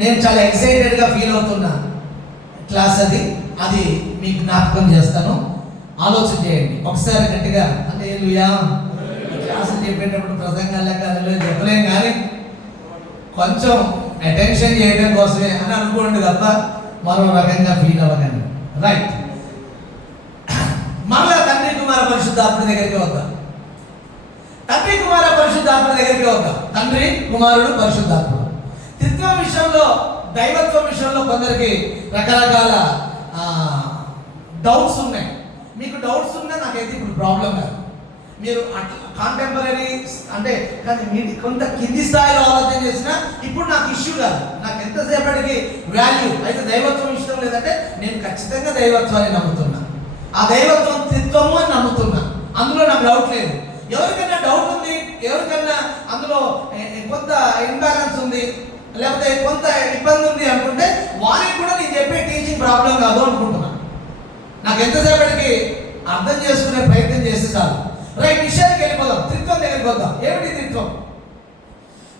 నేను చాలా ఎక్సైటెడ్గా ఫీల్ అవుతున్నా క్లాస్ అది మీకు జ్ఞాపకం చేస్తాను. ఆలోచన చేయండి ఒకసారి గట్టిగా. అంటే క్లాసులు చెప్పేటప్పుడు ప్రసంగాల్లో కాదు చెప్పలేం, కానీ కొంచెం అటెన్షన్ చేయడం కోసమే అని అనుకోండి తప్ప మరో రకంగా ఫీల్ అవ్వకండి. రైట్, మరలా తండ్రి కుమార పరిశుద్ధాత్మ దగ్గరికి వద్దాం. తండ్రి కుమార పరిశుద్ధాత్మ దగ్గరికి వద్దాం. తండ్రి కుమారుడు పరిశుద్ధాత్ముడు. త్రిత్వం విషయంలో, దైవత్వం విషయంలో కొందరికి రకరకాల డౌట్స్ ఉన్నాయి. మీకు డౌట్స్ ఉన్నా నాకైతే ఇప్పుడు ప్రాబ్లం కాదు. మీరు అట్లా కాంటెంపరీ అంటే కానీ మీరు కొంత కింది స్థాయిలో ఆలోచన చేసినా ఇప్పుడు నాకు ఇష్యూ కాదు. నాకు ఎంతసేపటికి వాల్యూ అయితే దైవత్వం ఇష్టం లేదంటే నేను ఖచ్చితంగా దైవత్వాన్ని నమ్ముతున్నా. ఆ దైవత్వం త్రిత్వము అని నమ్ముతున్నా. అందులో నాకు డౌట్ లేదు. ఎవరికైనా డౌట్ ఉంది, ఎవరికైనా అందులో కొంత ఇంబ్యాలెన్స్ ఉంది, లేకపోతే కొంత ఇబ్బంది ఉంది అనుకుంటే వారికి కూడా నేను చెప్పే టీచింగ్ ప్రాబ్లం కాదు అనుకుంటున్నాను. నాకు ఎంతసేపటికి అర్థం చేసుకునే ప్రయత్నం చేస్తే చాలు. రైట్, విషయానికి వెళ్ళిపోదాం. త్రిత్వం దగ్గరికి వద్దాం. ఏమిటి త్రిత్వం?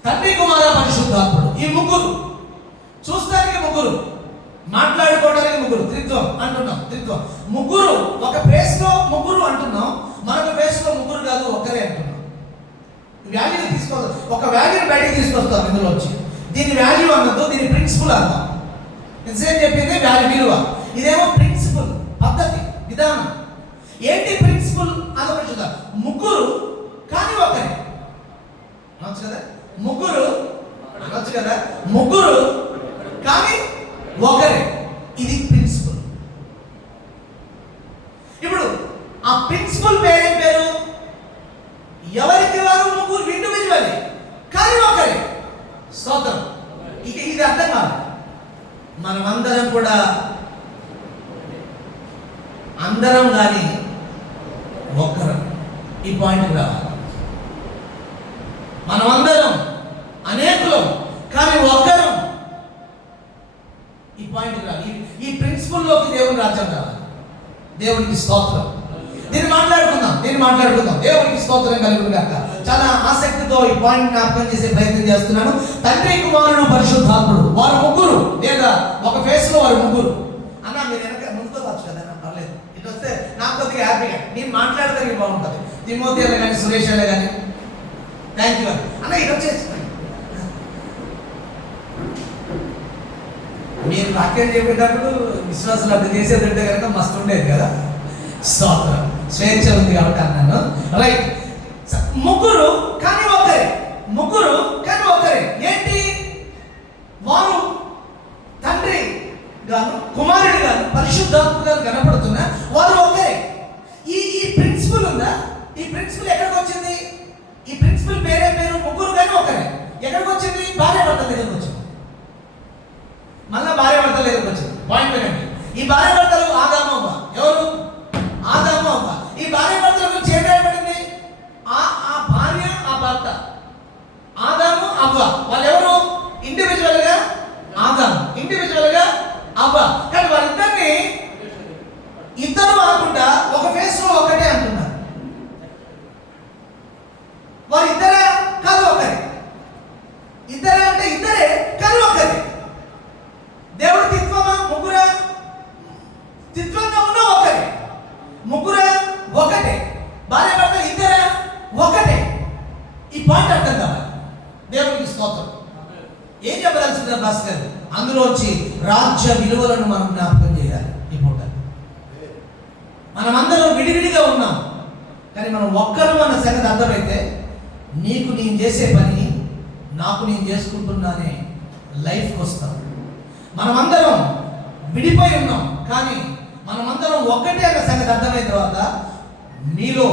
తండ్రి కుమార పరిశుద్ధాత్ముడు. ఈ ముగ్గురు చూస్తానికి ముగ్గురు, మాట్లాడుకోవడానికి ముగ్గురు. త్రిత్వం అంటున్నాం. త్రిత్వం ముగ్గురు ఒక ప్లేస్ లో ముగ్గురు అంటున్నాం, మరొక ప్లేస్ లో ముగ్గురు కాదు ఒక్కరే అంటున్నాం. వాల్యూని తీసుకొస్తాం, ఒక వాల్యూని బయటకు తీసుకొస్తాం ఇందులో వచ్చి. దీని వాల్యూ అన్నదో దీని ప్రిన్సిపల్ అంటాం. ఇంతసేపు చెప్పింది వాల్యూ, విలువ. ఇదేమో ప్రిన్సిపల్, పద్ధతి, విధానం. ఏంటి ప్రిన్సిపల్ అన్నప్పుడు చూద్దాం. ముగ్గురు కానీ ఒకరే అనొచ్చు కదా. ముగ్గురు అనొచ్చు కదా. ముగ్గురు కానీ ఒకరే, ఇది ప్రిన్సిపల్. ఇప్పుడు ఆ ప్రిన్సిపల్ పేరేం పేరు? ఎవరికి వారు ముగ్గురు ఇండివిజువల్ కానీ ఒకరే. స్తోత్రం. ఇక ఇది అర్థం కాదు. మనమందరం కూడా అందరం కానీ ఒక్కరు. ఈ పాయింట్ రావాలి. మనమందరం అనేకులం కానీ ఒక్కరు. ఈ పాయింట్ రావాలి. ఈ ప్రిన్సిపల్లోకి దేవుని రాజ్యం రావాలి. దేవునికి స్తోత్రం. దీన్ని మాట్లాడుకుందాం. దేవునికి స్తోత్రం కలుగును గాక. చాలా ఆసక్తితో ఈ పాయింట్ జ్ఞాపకం చేసే ప్రయత్నం చేస్తున్నాను. తండ్రి కుమారుడు పరిశుద్ధాత్ముడు, వారు ముగ్గురు, లేదా ఒక ఫేస్ లో వారు ముగ్గురు. అన్న మీరు వెనక ముందుతో వచ్చు కదా, పర్లేదు. ఇటు వస్తే నాకు కొద్దిగా హ్యాపీగా నేను మాట్లాడితే బాగుంటుంది. తిమోతి అన్న కానీ సురేష్ అన్న కానీ థ్యాంక్ యూ అన్న. ఇటు వచ్చేసి మీరు వాక్యం చెప్పేటప్పుడు విశ్వాసాలు అర్థం చేసేదంటే కనుక మస్తు ఉండేది కదా. స్తోత్రం. స్వేచ్ఛ ఉంది కాబట్టి అన్నాను. రైట్, ముగ్గురు కానీ ఒకరే. ముగ్గురు కానీ ఒకరే. ఏంటి? వారు తండ్రి గాను కుమారుడు గాను పరిశుద్ధాత్మ గాను కనపడుతున్నా వారు ఒకరే. ఈ ప్రిన్సిపల్ ఉందా? ఈ ప్రిన్సిపల్ ఎక్కడికి వచ్చింది? ఈ ప్రిన్సిపల్ పేరే పేరు ముగ్గురు కానీ ఒకరే. ఎక్కడికి వచ్చింది? భార్య భర్తల దగ్గరికి వచ్చింది. మళ్ళా భార్య భర్తల దగ్గరికి వచ్చింది. పాయింట్ ఏంటంటే ఈ భార్య భర్తలు ఆదాము అవ్వ. ఎవరు? ఆదాము అవ్వ. ఈ భార్య భర్తల గురించి ఏం రాయబడింది? ఆ భార్య, ఆ భర్త, ఆదాము అవ్వ. వాళ్ళు ఎవరు? ఇండివిజువల్ గా ఆదాము, ఇండివిజువల్ గా అవ్వ. కానీ వాళ్ళిద్దరిని ఇద్దరు అనుకుంటా ఒక ఫేస్ లో ఒకటే అంటున్నారు. వారు ఇద్దరే కాదు ఒకరే. ఇద్దరే అంటే ఇద్దరే కానీ ఒకరే. దేవుడు తిత్వమా? ముగ్గురా? తిత్వంగా ఉన్న ఒకరే. ముగ్గురా? ఒకటే. భార్య భర్త ఇద్దరా? ఒకటే. ఈ పాయింట్ అర్థం కావాలి. దేవునికి స్తోత్రం. ఏం చెప్పదలుచుకున్నారు భాస్కర్? అందులోంచి రాజ్య విలువలను మనం జ్ఞాపకం చేయాలి. ఈ పూట మనమందరం విడివిడిగా ఉన్నాం కానీ మనం ఒక్కరు అన్న సంగతి అర్థమైతే నీకు నేను చేసే పని నాకు నేను చేసుకుంటున్నానే లైఫ్కి వస్తాం. మనమందరం విడిపోయి ఉన్నాం కానీ మనమందరం ఒక్కటే అన్న సంగతి అర్థమైన తర్వాత నీలో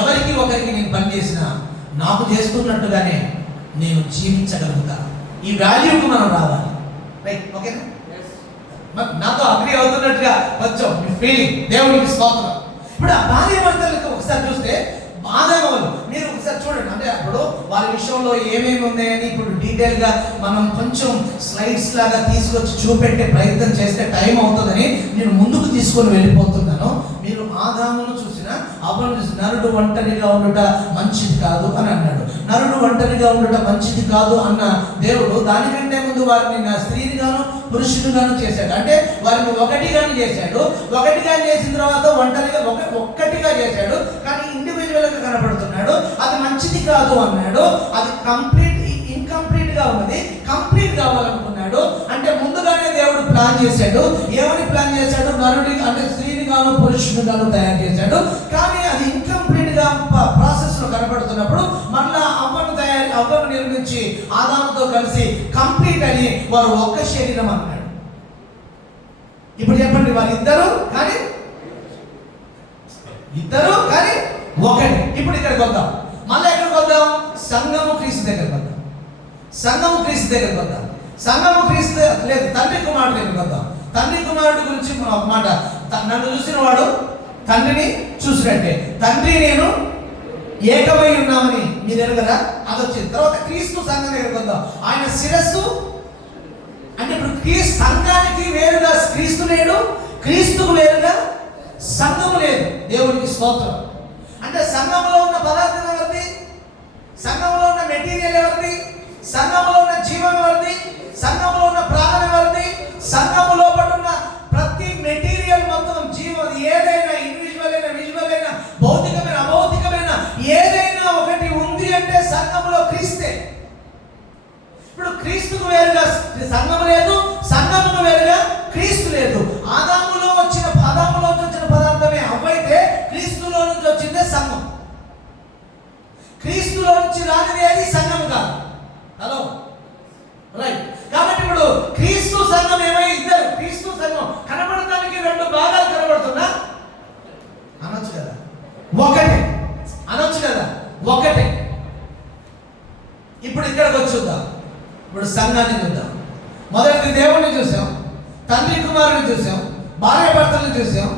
ఎవరికి ఒకరికి నేను పనిచేసినా నాకు చేసుకున్నట్టుగానే నేను జీవించగలుగుతా. ఈ వాల్యూకి మనం రావాలి. రైట్, ఓకేనా? నాతో అగ్రీ అవుతున్నట్టుగా కొంచెం ఫీలింగ్. దేవునికి స్తోత్రం. ఇప్పుడు ఆ భార్య భర్తలకు ఒకసారి చూస్తే ఆదాము మీరు ఒకసారి చూడండి. అంటే అప్పుడు వారి విషయంలో ఏమేమి ఉన్నాయని ఇప్పుడు డీటెయిల్గా మనం కొంచెం స్లైడ్స్ లాగా తీసుకొచ్చి చూపెట్టే ప్రయత్నం చేస్తే టైం అవుతుందని నేను ముందుకు తీసుకొని వెళ్ళిపోతున్నాను. మీరు ఆదామును చూసినా అవ్వను చూసి నరుడు ఒంటరిగా ఉండుట మంచిది కాదు అని అన్నాడు. నరుడు ఒంటరిగా ఉండుట మంచిది కాదు అన్న దేవుడు దానికంటే ముందు వారిని నా స్త్రీనిగాను పురుషునిగాను చేశాడు. అంటే వారిని ఒకటిగాను చేశాడు. ఒకటిగా చేసిన తర్వాత ఒక్కటిగా చేశాడు. కానీ ఇండివిజువల్గా కనపడుతున్నాడు. అది మంచిది కాదు అన్నాడు. అది ఇన్కంప్లీట్ గా ఉన్నది, కంప్లీట్ కావాలనుకున్నాడు. అంటే ముందుగానే దేవుడు ప్లాన్ చేశాడు. ఏమని ప్లాన్ చేశాడు? నరుడి అంటే స్త్రీని గాను పురుషుని గాను తయారు చేశాడు. కానీ అది ఇన్కంప్లీట్ గా ప్రాసెస్ లో కనపడుతున్నప్పుడు మళ్ళా అవ్వను నిర్మించి ఆదాముతో కలిసి కంప్లీట్ అని వారు ఒక్క శరీరం అన్నాడు. ఇప్పుడు చెప్పండి, వారు ఇద్దరు కానీ ఒకటి. ఇప్పుడు ఇక్కడికి వద్దాం. మళ్ళీ ఎక్కడికి వద్దాం? సంఘము క్రీస్తు దగ్గరికి వద్దాం. సంఘము క్రీస్తు లేదు, తండ్రి కుమారుడు దగ్గరికి వద్దాం. తండ్రి కుమారుడు గురించి ఒక మాట, నన్ను చూసిన వాడు తండ్రిని చూసినట్టే. తండ్రి నేను ఏకమై ఉన్నామని మీరు ఎరుగరా? అది వచ్చింది. తర్వాత క్రీస్తు సంఘం దగ్గరికి వద్దాం. ఆయన శిరస్సు అంటే ఇప్పుడు సంఘానికి వేరుగా క్రీస్తు లేడు, క్రీస్తుకు వేరుగా సంఘము లేదు. దేవునికి స్తోత్రం. అంటే సంఘంలో ఉన్న పదార్థం ఎవరిది? సంఘంలో ఉన్న మెటీరియల్ ఎవరిది? సంఘంలో ఉన్న జీవం ఎవరిది? సంఘంలో ఉన్న ప్రాణం ఎవరిది? సంఘములో పడున్న ప్రతి మెటీరియల్ మొత్తం జీవం ఏదైనా, ఇండివిజువల్ అయినా విజువల్ అయినా భౌతికమైన అభౌతికమైన ఏదైనా ఒకటి ఉంది అంటే సంఘములో క్రీస్తే. ఇప్పుడు క్రీస్తుకు వేరుగా సంఘము లేదు, సంఘముకు వేరుగా క్రీస్తు లేదు. ఆదాములో వచ్చిన పదార్థమే అవ్వైతే క్రీస్తులో నుంచి వచ్చిందే సంఘం. క్రీస్తులో నుంచి రానిది అది సంఘం కాదు. Hello, right. కాబట్టి ఇప్పుడు క్రీస్తు సంఘం ఇద్దరు క్రీస్తు సంఘం కనబడటానికి రెండు భాగాలు కనబడుతున్నా అనొచ్చు కదా, ఒకటే. ఇప్పుడు ఇక్కడికి వచ్చి చూద్దాం. ఇప్పుడు సంఘాన్ని చూద్దాం. మొదటి దేవుణ్ణి చూసాం, తండ్రి కుమారుని చూసాం, భార్య భర్తలను చూసాం,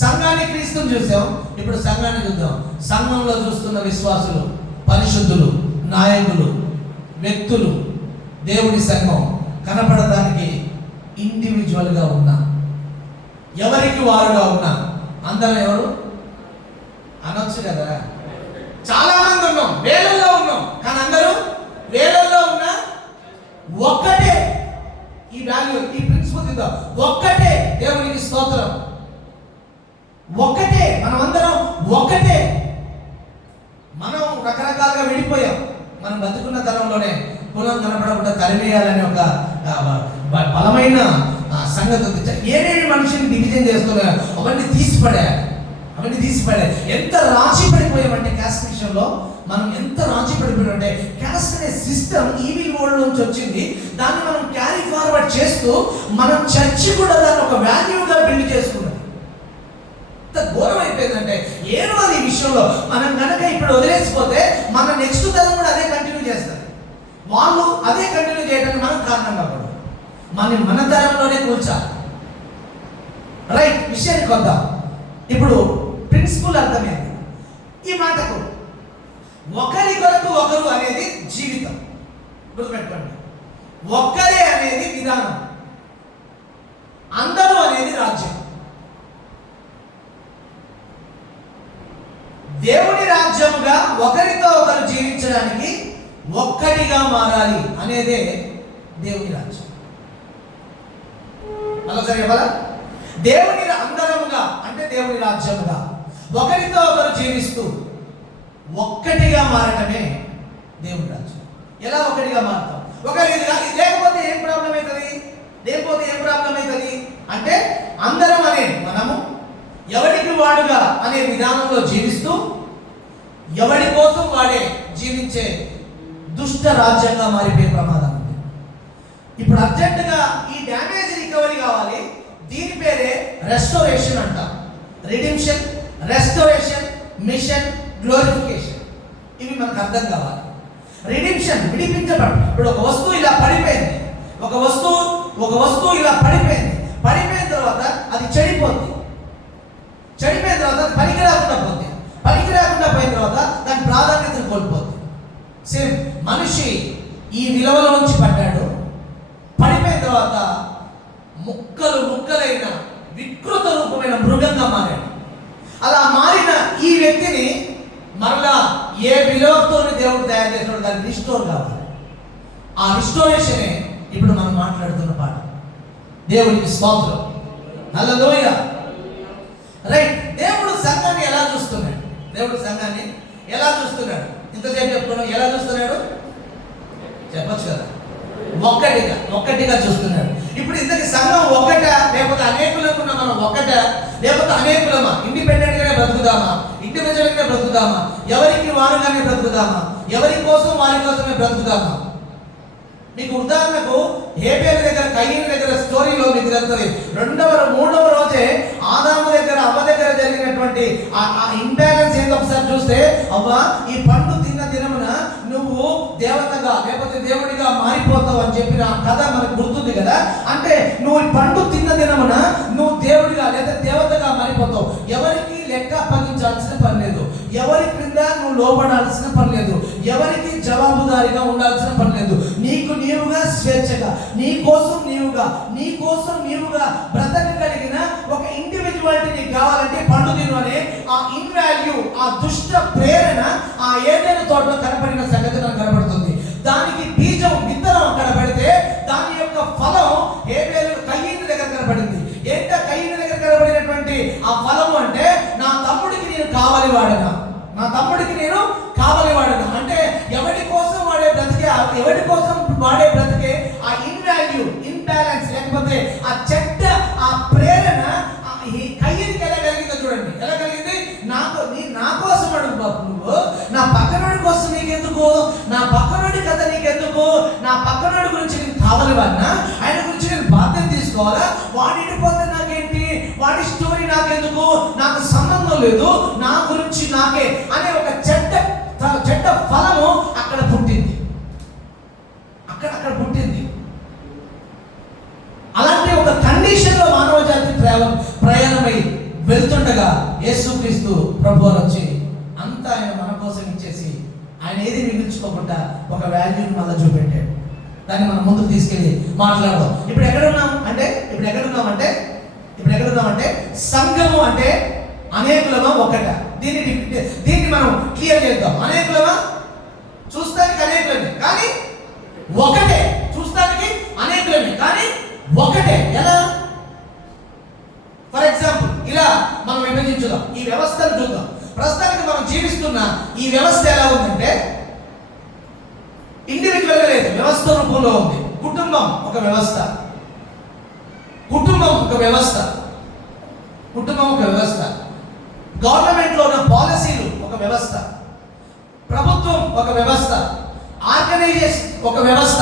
సంఘాన్ని క్రీస్తుని చూసాం. ఇప్పుడు సంఘాన్ని చూద్దాం. సంఘంలో చూస్తున్న విశ్వాసులు, పరిశుద్ధులు, నాయకులు, వ్యక్తులు, దేవుని సంఘం కనపడటానికి ఇండివిజువల్గా ఉన్నా, ఎవరికి వారుగా ఉన్నా, అందరం ఎవరు అనొచ్చు కదా. చాలా మంది ఉన్నాం, వేలల్లో ఉన్నాం, కానీ అందరూ వేలల్లో ఉన్నా ఒక్కటే. ఈ వాల్యూ, ఈ ప్రిన్సిపల్ ఇద్దాం. ఒక్కటే. దేవునికి స్తోత్రం. ఒక్కటే. మనమందరం ఒక్కటే. మనం రకరకాలుగా విడిపోయాం. మనం బతుకున్న తరంలోనే కులం కనపడకుండా తరిమేయాలని ఒక బలమైన సంగతి ఉంది. ఏమేమి మనిషిని డివిజన్ చేస్తున్నారు అవన్నీ తీసిపడారు. ఎంత రాజీ పడిపోయామంటే క్యాస్ట్ విషయంలో మనం ఎంత రాజీ పడిపోయామంటే, క్యాస్ట్ అనే సిస్టమ్ ఈవిల్ వరల్డ్ నుంచి వచ్చింది. దాన్ని మనం క్యారీ ఫార్వర్డ్ చేస్తూ మనం చర్చి కూడా దాన్ని ఒక వాల్యూగా బిల్డ్ చేసుకున్నాం. ఎంత ఘోరం అయిపోయిందంటే ఏమో అది విషయంలో మనం కనుక ఇప్పుడు వదిలేసిపోతే మన నెక్స్ట్ తరం కూడా అదే కంటిన్యూ చేస్తారు. వాళ్ళు అదే కంటిన్యూ చేయడానికి మనం కారణంగా పడదు. మన తరంలోనే కూర్చాలి. రైట్. విషయానికి వద్దాం. ఇప్పుడు ప్రిన్సిపల్ అర్థమైంది ఈ మాటకు. ఒకరి కొరకు ఒకరు అనేది జీవితం. గుర్తుపెట్టుకోండి. ఒక్కరే అనేది విధానం, అందరూ అనేది రాజ్యం. దేవుని రాజ్యముగా ఒకరితో ఒకరు జీవించడానికి ఒక్కటిగా మారాలి అనేదే దేవుని రాజ్యం. మరోసారి చెప్పాలా? దేవుని అందరముగా అంటే దేవుని రాజ్యముగా ఒకరితో ఒకరు జీవిస్తూ ఒక్కటిగా మారటమే దేవుని రాజ్యం. ఎలా ఒకటిగా మారుతాం? లేకపోతే ఏం ప్రాబ్లం అవుతుంది? అంటే అందరం అనే మనము ఎవరికి వాడుగా అనే విధానంలో జీవిస్తూ ఎవడి కోసం వాడే జీవించే దుష్ట రాజ్యంగా మారిపోయే ప్రమాదం ఉంది. ఇప్పుడు అర్జెంటుగా ఈ డ్యామేజ్ రికవరీ కావాలి. దీని పేరే రెస్టోరేషన్ అంటాం. Redemption, restoration, mission, glorification. ఇవి మనకు అర్థం కావాలి. రిడిమ్షన్ విడిపించబడి, ఇప్పుడు ఒక వస్తువు ఇలా పడిపోయింది, ఒక వస్తువు ఇలా పడిపోయిన తర్వాత అది చెడిపోయింది. చెడిపోయిన తర్వాత అది పనికి రాకుండా పోయిన తర్వాత దాని ప్రాధాన్యతను కోల్పోతుంది. సేమ్ మనిషి ఈ విలువల నుంచి పడ్డాడు, పడిపోయిన తర్వాత ముక్కలైన వికృత రూపమైన మృగంగా మారాడు. అలా మారిన ఈ వ్యక్తిని మరలా ఏ విలువతో దేవుడు తయారు చేసినాడు, దాన్ని రిస్టోర్ కావాలి. ఆ రిస్టోరేషనే ఇప్పుడు మనం మాట్లాడుతున్న పాట. దేవునికి స్తోత్రం, హల్లెలూయా. రైట్. దేవుడు సంఘాన్ని ఎలా చూస్తున్నాడు? దేవుడు సంఘాన్ని ఎలా చూస్తున్నాడు? ఇంతసేపు చెప్పుకున్నాం. ఎలా చూస్తున్నాడు చెప్పచ్చు కదా. ఒక్కటిగా చూస్తున్నాడు. ఇప్పుడు ఇంతకి సంఘం ఒక్కట, లేకపోతే అనేకులకు ఉన్న మనం ఒక్కట, లేకపోతే అనేకులమా? ఇండిపెండెంట్ గానే బ్రతుకుదామా? ఇండివిజువల్ గానే బ్రతుకుదామా? ఎవరికి వారుగానే బ్రతుకుదామా? ఎవరి కోసం వారి కోసమే బ్రతుకుదామా? మీకు ఉదాహరణకు హేబేలు దగ్గర, కయీను దగ్గర స్టోరీలో మీకు తెలుస్తుంది. మూడవ రోజే ఆదాము దగ్గర, అవ్వ దగ్గర జరిగినటువంటి ఆ ఇంబ్యాలెన్స్ ఏందో ఒకసారి చూస్తే, అవ్వ ఈ పండు తిన్న దినమున నువ్వు దేవతగా లేకపోతే దేవుడిగా మారిపోతావు అని చెప్పిన ఆ కథ మనకు గుర్తుంది కదా. అంటే నువ్వు ఈ పండు తిన్న దినమున నువ్వు దేవుడిగా లేదా దేవతగా మారిపోతావు. ఎవరికి లెక్క అప్పగించాల్సిన పని లేదు, ఎవరి క్రింద నువ్వు లోపడాల్సిన పని లేదు, ఎవరికి జవాబుదారిగా ఉండాల్సిన పని లేదు. నీకు నీవుగా స్వేచ్ఛగా, నీ కోసం నీవుగా బ్రతకగలిగిన ఒక ఇండివిజువాలిటీ నీకు కావాలంటే పండు తిను అనే ఆ ఇన్వాల్యూ, ఆ దుష్ట ప్రేరణ ఆ ఏదైనా తోటలో కనపడిన సంగతి నాకు కనబడుతుంది. దానికి బీజం, విత్తనం అక్కడ పెడితే దాని యొక్క ఫలం హేబేలు కయీను దగ్గర కనబడింది. ఏంటో కయీను దగ్గర కనబడినటువంటి ఆ ఫలము అంటే, నా తమ్ముడికి నేను కావాలి వాడనా, అంటే ఎవరి కోసం వాడే బ్రతికే ఆ ఇన్వాల్యూ, ఇంబ్యాలెన్స్, లేకపోతే ఆ చెడ్డ ఆ ప్రేరణ ఈ కయ్యకి ఎలా కలిగిందో చూడండి. ఎలా కలిగింది? నా కోసం అడుగు బాబు, నువ్వు నా పక్కనోడి కోసం నీకెందుకు, నా పక్కనోడి కథ నీకెందుకు, నా పక్కనోడి గురించి నేను కావాలి వాడినా, ఆయన గురించి నేను బాధ్యత తీసుకోవాలా, వాడి పోతే నాకేంటి, వాడి స్టోరీ నాకెందుకు, నాకు సంబంధం లేదు, నా గురించి నాకే అనే ఒక చెడ్డ ఫలము అక్కడ పుట్టింది. అలాంటి ఒక కండిషన్ లో మానవ జాతి ప్రయాణమై వెళ్తుండగా యేసుక్రీస్తు ప్రభువారు వచ్చి అంతా ఆయన మన కోసం ఇచ్చేసి ఆయన ఏది మిగిల్చుకోకుండా ఒక వాల్యూని మళ్ళీ చూపెట్టాడు. దాన్ని మనం ముందుకు తీసుకెళ్ళి మాట్లాడదాం. ఇప్పుడు ఎక్కడున్నామంటే సంఘము అంటే అనేకులమా ఒకట? దీన్ని మనం క్లియర్ చేద్దాం. అనేకులమా? చూస్తానికి అనేకులమే కానీ ఒకటే. చూస్తానికి అనేకులమే కానీ ఒకటే. ఎలా? ఫర్ ఎగ్జాంపుల్ ఇలా మనం విభజించుదాం, ఈ వ్యవస్థను చూద్దాం. ప్రస్తుతానికి మనం జీవిస్తున్న ఈ వ్యవస్థ ఎలా ఉందంటే ఇండివిజువల్గా లేదు, వ్యవస్థ రూపంలో ఉంది. కుటుంబం ఒక వ్యవస్థ, గవర్నమెంట్లో ఉన్న పాలసీలు ఒక వ్యవస్థ, ప్రభుత్వం ఒక వ్యవస్థ, ఆర్గనైజేషన్ ఒక వ్యవస్థ.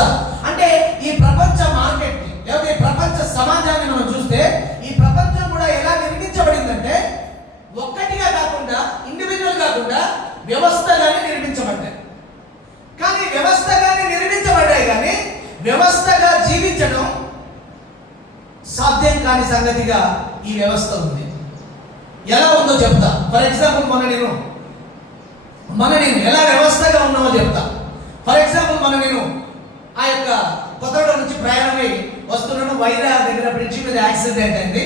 అంటే ఈ ప్రపంచ మార్కెట్ని లేకపోతే ఈ ప్రపంచ సమాజాన్ని మనం చూస్తే ఈ ప్రపంచం కూడా ఎలా నిర్మించబడిందంటే ఒక్కటిగా కాకుండా, ఇండివిజువల్ కాకుండా వ్యవస్థగానే నిర్మించబడ్డాయి. కానీ వ్యవస్థగా జీవించడం సాధ్యం కాని సంగతిగా ఈ వ్యవస్థ ఉంది. ఎలా ఉందో చెప్తా. ఫర్ ఎగ్జాంపుల్ మొన్న నేను ఎలా వ్యవస్థగా ఉన్నామో చెప్తా. ఫర్ ఎగ్జాంపుల్ నేను ఆ యొక్క కొత్తగూడ నుంచి ప్రయాణమై వస్తున్నాను. వైరా దగ్గర బ్రిడ్జి మీద యాక్సిడెంట్ అయింది.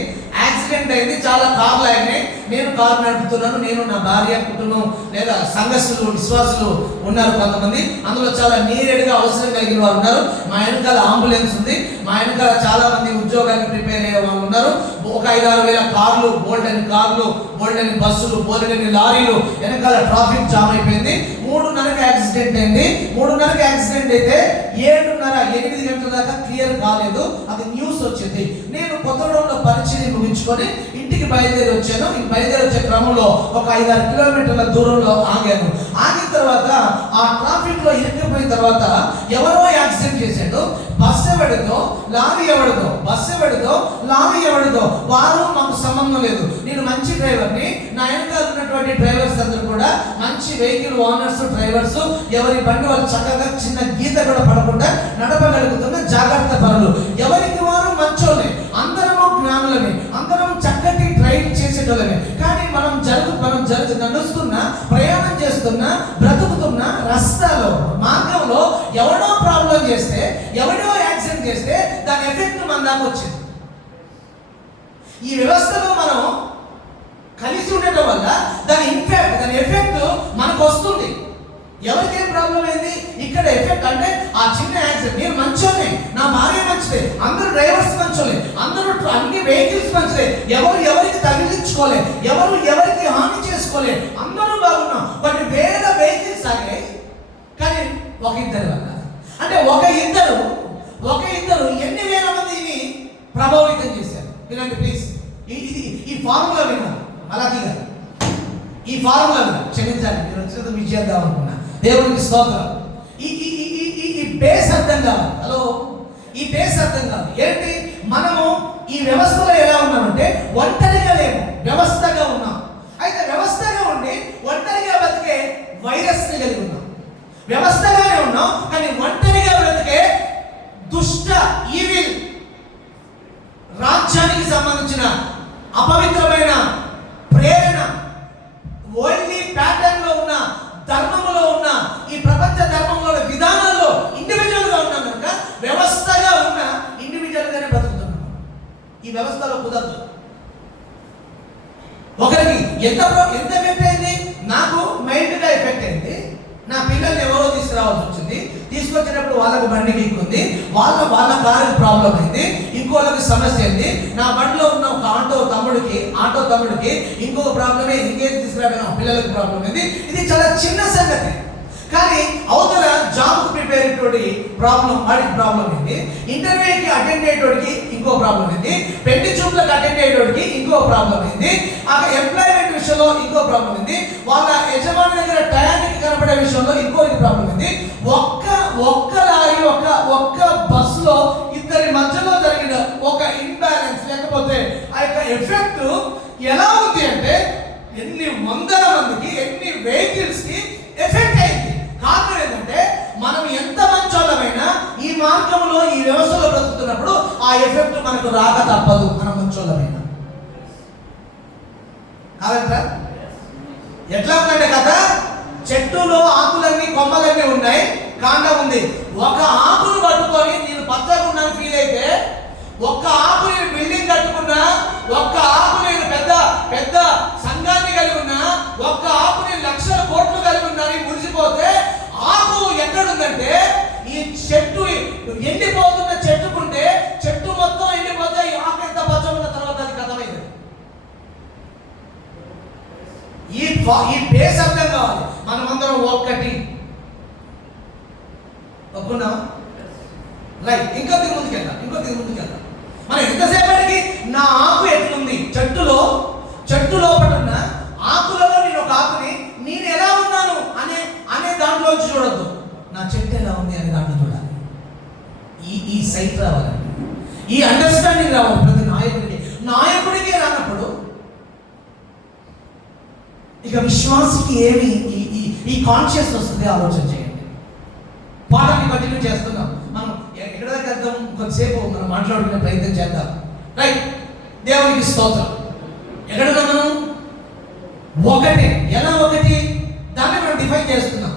చాలా కార్లు అయినాయి. నేను కారు నడుపుతున్నాను. నేను, నా భార్య, కుటుంబం లేదా సంఘస్థులు, విశ్వాసులు ఉన్నారు కొంతమంది. అందులో చాలా నీరెడ్గా అవసరం కలిగిన వారు ఉన్నారు. మా వెనకాల అంబులెన్స్ ఉంది. మా వెనకాల చాలా మంది ఉద్యోగానికి ప్రిపేర్ అయ్యే వాళ్ళు ఉన్నారు. ఒక 5-6 వేల కార్లు, బోల్డెన్ బస్సులు, బోల్డెన్ లారీలు, వెనకాల ట్రాఫిక్ జామ్ అయిపోయింది. 3:30కి యాక్సిడెంట్ అయింది. 3:30కి యాక్సిడెంట్ అయితే 7:30-8 గంటల దాకా క్లియర్ కాలేదు. అది న్యూస్ వచ్చింది. నేను కొత్తగూడెంలో పరిచయం ముగించుకొని ఇంటికి బయలుదేరి వచ్చాను. బయలుదేరి వచ్చే క్రమంలో ఒక 5-6 కిలోమీటర్ల దూరంలో ఆగాను. ఆగిన తర్వాత ఆ ట్రాఫిక్ లో ఇరుక్కుపోయిన తర్వాత ఎవరో యాక్సిడెంట్ చేశాడు. బస్సు ఎవడిదో లారీ ఎవడిదో వారు మాకు సంబంధం లేదు. నేను మంచి డ్రైవర్ని. నా వెనకాల ఉన్నటువంటి డ్రైవర్స్ అందరూ కూడా మంచి వెహికల్ ఓనర్స్, డ్రైవర్స్. ఎవరి బండి వాళ్ళు చక్కగా చిన్న గీత కూడా పడకుండా నడపగలుగుతున్న జాగ్రత్త పనులు. ఎవరికి వారు మంచోళ్ళే, అందరము జ్ఞానులమే, అందరం చక్కటి డ్రైవ్ చేసేటోళ్ళమే. కానీ మనం నడుస్తున్న, ప్రయాణం చేస్తున్న, బ్రతుకుతున్న రస్తాలో, మార్గంలో ఎవడో ప్రాబ్లం చేస్తే, ఎవడో యాక్సిడెంట్ చేస్తే దాని ఎఫెక్ట్ మన దాకా వచ్చింది. ఈ వ్యవస్థలో మనం కలిసి ఉండటం వల్ల దాని ఎఫెక్ట్ మనకు వస్తుంది. ఎవరికేం ప్రాబ్లం అయింది ఇక్కడ ఎఫెక్ట్ అంటే ఆ చిన్న యాక్సిడెంట్. నేను మంచోనే, నా భార్య మంచిదే, అందరూ డ్రైవర్స్ మంచోలే, అందరూ అన్ని వెహికల్స్ మంచిదే, ఎవరు ఎవరికి తగిలించుకోలే, ఎవరు ఎవరికి హాని చేసుకోలే, అందరూ బాగున్నాం. బట్ వేల వెహికల్స్ ఆగాయి కానీ ఒక ఇద్దరు వల్ల. అంటే ఒక ఇద్దరు ఎన్ని వేల మందిని ప్రభావితం చేశారు. వినండి ప్లీజ్, ఈ ఫార్ములా విన్నాను అలాగే గారు, ఈ ఫార్ములా విన్నాను. క్షమించాలి, నేను వచ్చినందుకు మీకు చేద్దాం అనుకున్నా. దేవునికి స్తోత్రం. ఈ బేస్ అర్థం కావాలి. హలో, ఈ బేస్ అర్థం కావాలి. ఏంటి, మనము ఈ వ్యవస్థలో ఎలా ఉన్నామంటే ఒంటరిగా లేము, వ్యవస్థగా ఉన్నాం. అయితే వ్యవస్థగా ఉండి ఒంటరిగా బతికే వైరస్ని కలిగి ఉన్నాం. వ్యవస్థగానే ఉన్నాం కానీ ఒంటరిగా బ్రతికే దుష్ట ఈవిల్ రాజ్యానికి సంబంధించిన అపవిత్రమైన ప్రేరణ, ఓన్లీ ప్యాటర్న్ లో ఉన్న, ధర్మములో ఉన్న, ఈ ప్రపంచ ధర్మంలో విధానాల్లో ఇండివిజువల్ గా ఉన్నాం కనుక వ్యవస్థగా ఉన్న ఇండివిజువల్ గానే బ్రతుకుతున్నాం. ఈ వ్యవస్థలో కుదరదు. ఒకరికి ఎంత ఎఫెక్ట్ అయింది, నాకు మైండ్ గా ఎఫెక్ట్ అయింది. నా పిల్లల్ని ఎవరో తీసుకురావాల్సి వచ్చింది, తీసుకొచ్చినప్పుడు వాళ్ళకు బండి గీక్కుంది, వాళ్ళ కారు ప్రాబ్లం అయింది, ఇంకోళ్ళకి సమస్య అయింది. నా బండిలో ఉన్న ఒక ఆటో తమ్ముడికి ఇంకొక ప్రాబ్లమే, ఇంకేం తీసుకురావడం పిల్లలకు ప్రాబ్లం అయింది. ఇది చాలా చిన్న సంగతి కానీ అవతల జాబ్కు ప్రిపేర్ అయ్యేటోడి ప్రాబ్లం, వాడికి ప్రాబ్లం అయింది. ఇంటర్వ్యూకి అటెండ్ అయ్యేటోడికి ఇంకో ప్రాబ్లం అయింది. పెళ్లి చూపులకు అటెండ్ అయ్యేటోడికి ఇంకో ప్రాబ్లం అయింది. అక్కడ ఎంప్లాయ్మెంట్ విషయంలో ఇంకో ప్రాబ్లం అయింది. వాళ్ళ యజమాని దగ్గర టయానికి కనపడే విషయంలో ఇంకోటి ప్రాబ్లం అయింది. ఒక్క లారీ ఒక్క బస్సులో ఇద్దరి మధ్యలో జరిగిన ఒక ఇంబ్యాలెన్స్, లేకపోతే ఆ యొక్క ఎఫెక్ట్ ఎలా ఉంది అంటే ఎన్ని వందల మందికి, ఎన్ని వెహికల్స్ కి ఎఫెక్ట్ అయింది. కారణం ఏంటంటే మనం ఎంత మంచోళ్ళమైనా ఈ మార్గంలో, ఈ వ్యవస్థలో బ్రతుకుతున్నప్పుడు ఆ ఎఫెక్ట్ మనకు రాక తప్పదు. మనం మంచోళ్ళమైనా కాదంటారా? ఎట్లా ఉందంటే కదా, చెట్టులో ఆకులన్నీ కొమ్మలన్నీ ఉన్నాయి, కాండం ఉంది. ఒక ఆకును పట్టుకొని నేను పచ్చకుండా ఫీల్ అయితే, ఒక్క ఆకు నేను బిల్డింగ్ కట్టుకున్నా, ఒక్క ఆకు నేను పెద్ద సంఘాన్ని కలిగి ఉన్నా, ఒక్క ఆకు నేను లక్షల కోట్లు కలిగి ఉన్నా మురిసిపోతే, ఆకు ఎక్కడుందంటే ఈ చెట్టు ఎండిపోతున్న చెట్టుకుంటే చెట్టు మొత్తం ఎండిపోతే ఈ ఆకు ఎంత పచ్చ ఉన్న తర్వాత అది కథమైంది. ఈ బేస్ అర్థం కావాలి. మనమందరం ఒక్కటి ఒప్పుకున్నాం రైట్. ఇంకొక ముందుకెళ్తాం. మనం ఎంతసేపటికి నా ఆకు ఎట్లుంది, చెట్టు లోపల ఉన్న ఆకులలో నేను ఒక ఆకుని, నేను ఎలా ఉన్నాను అనే దాంట్లో చూడొద్దు. నా చెట్టు ఎలా ఉంది అనే దాంట్లో చూడాలి. ఈ సైట్ రావాలండి, ఈ అండర్స్టాండింగ్ రావాలి ప్రతి నాయకుడికి రానప్పుడు ఇక విశ్వాసికి ఏమి ఈ కాన్షియస్ వస్తుంది. ఆలోచన చేయండి. పాఠాన్ని కంటిన్యూ చేస్తున్నాం. మనం ఎక్కడ దాకా వెళ్తాం, కొంతసేపు మనం మాట్లాడుకునే ప్రయత్నం చేద్దాం. రైట్, దేవునికి స్తోత్రం. ఎక్కడున్నా మనం ఒకటే. ఎలా ఒకటి? దాన్ని మనం డిఫైన్ చేస్తున్నాం.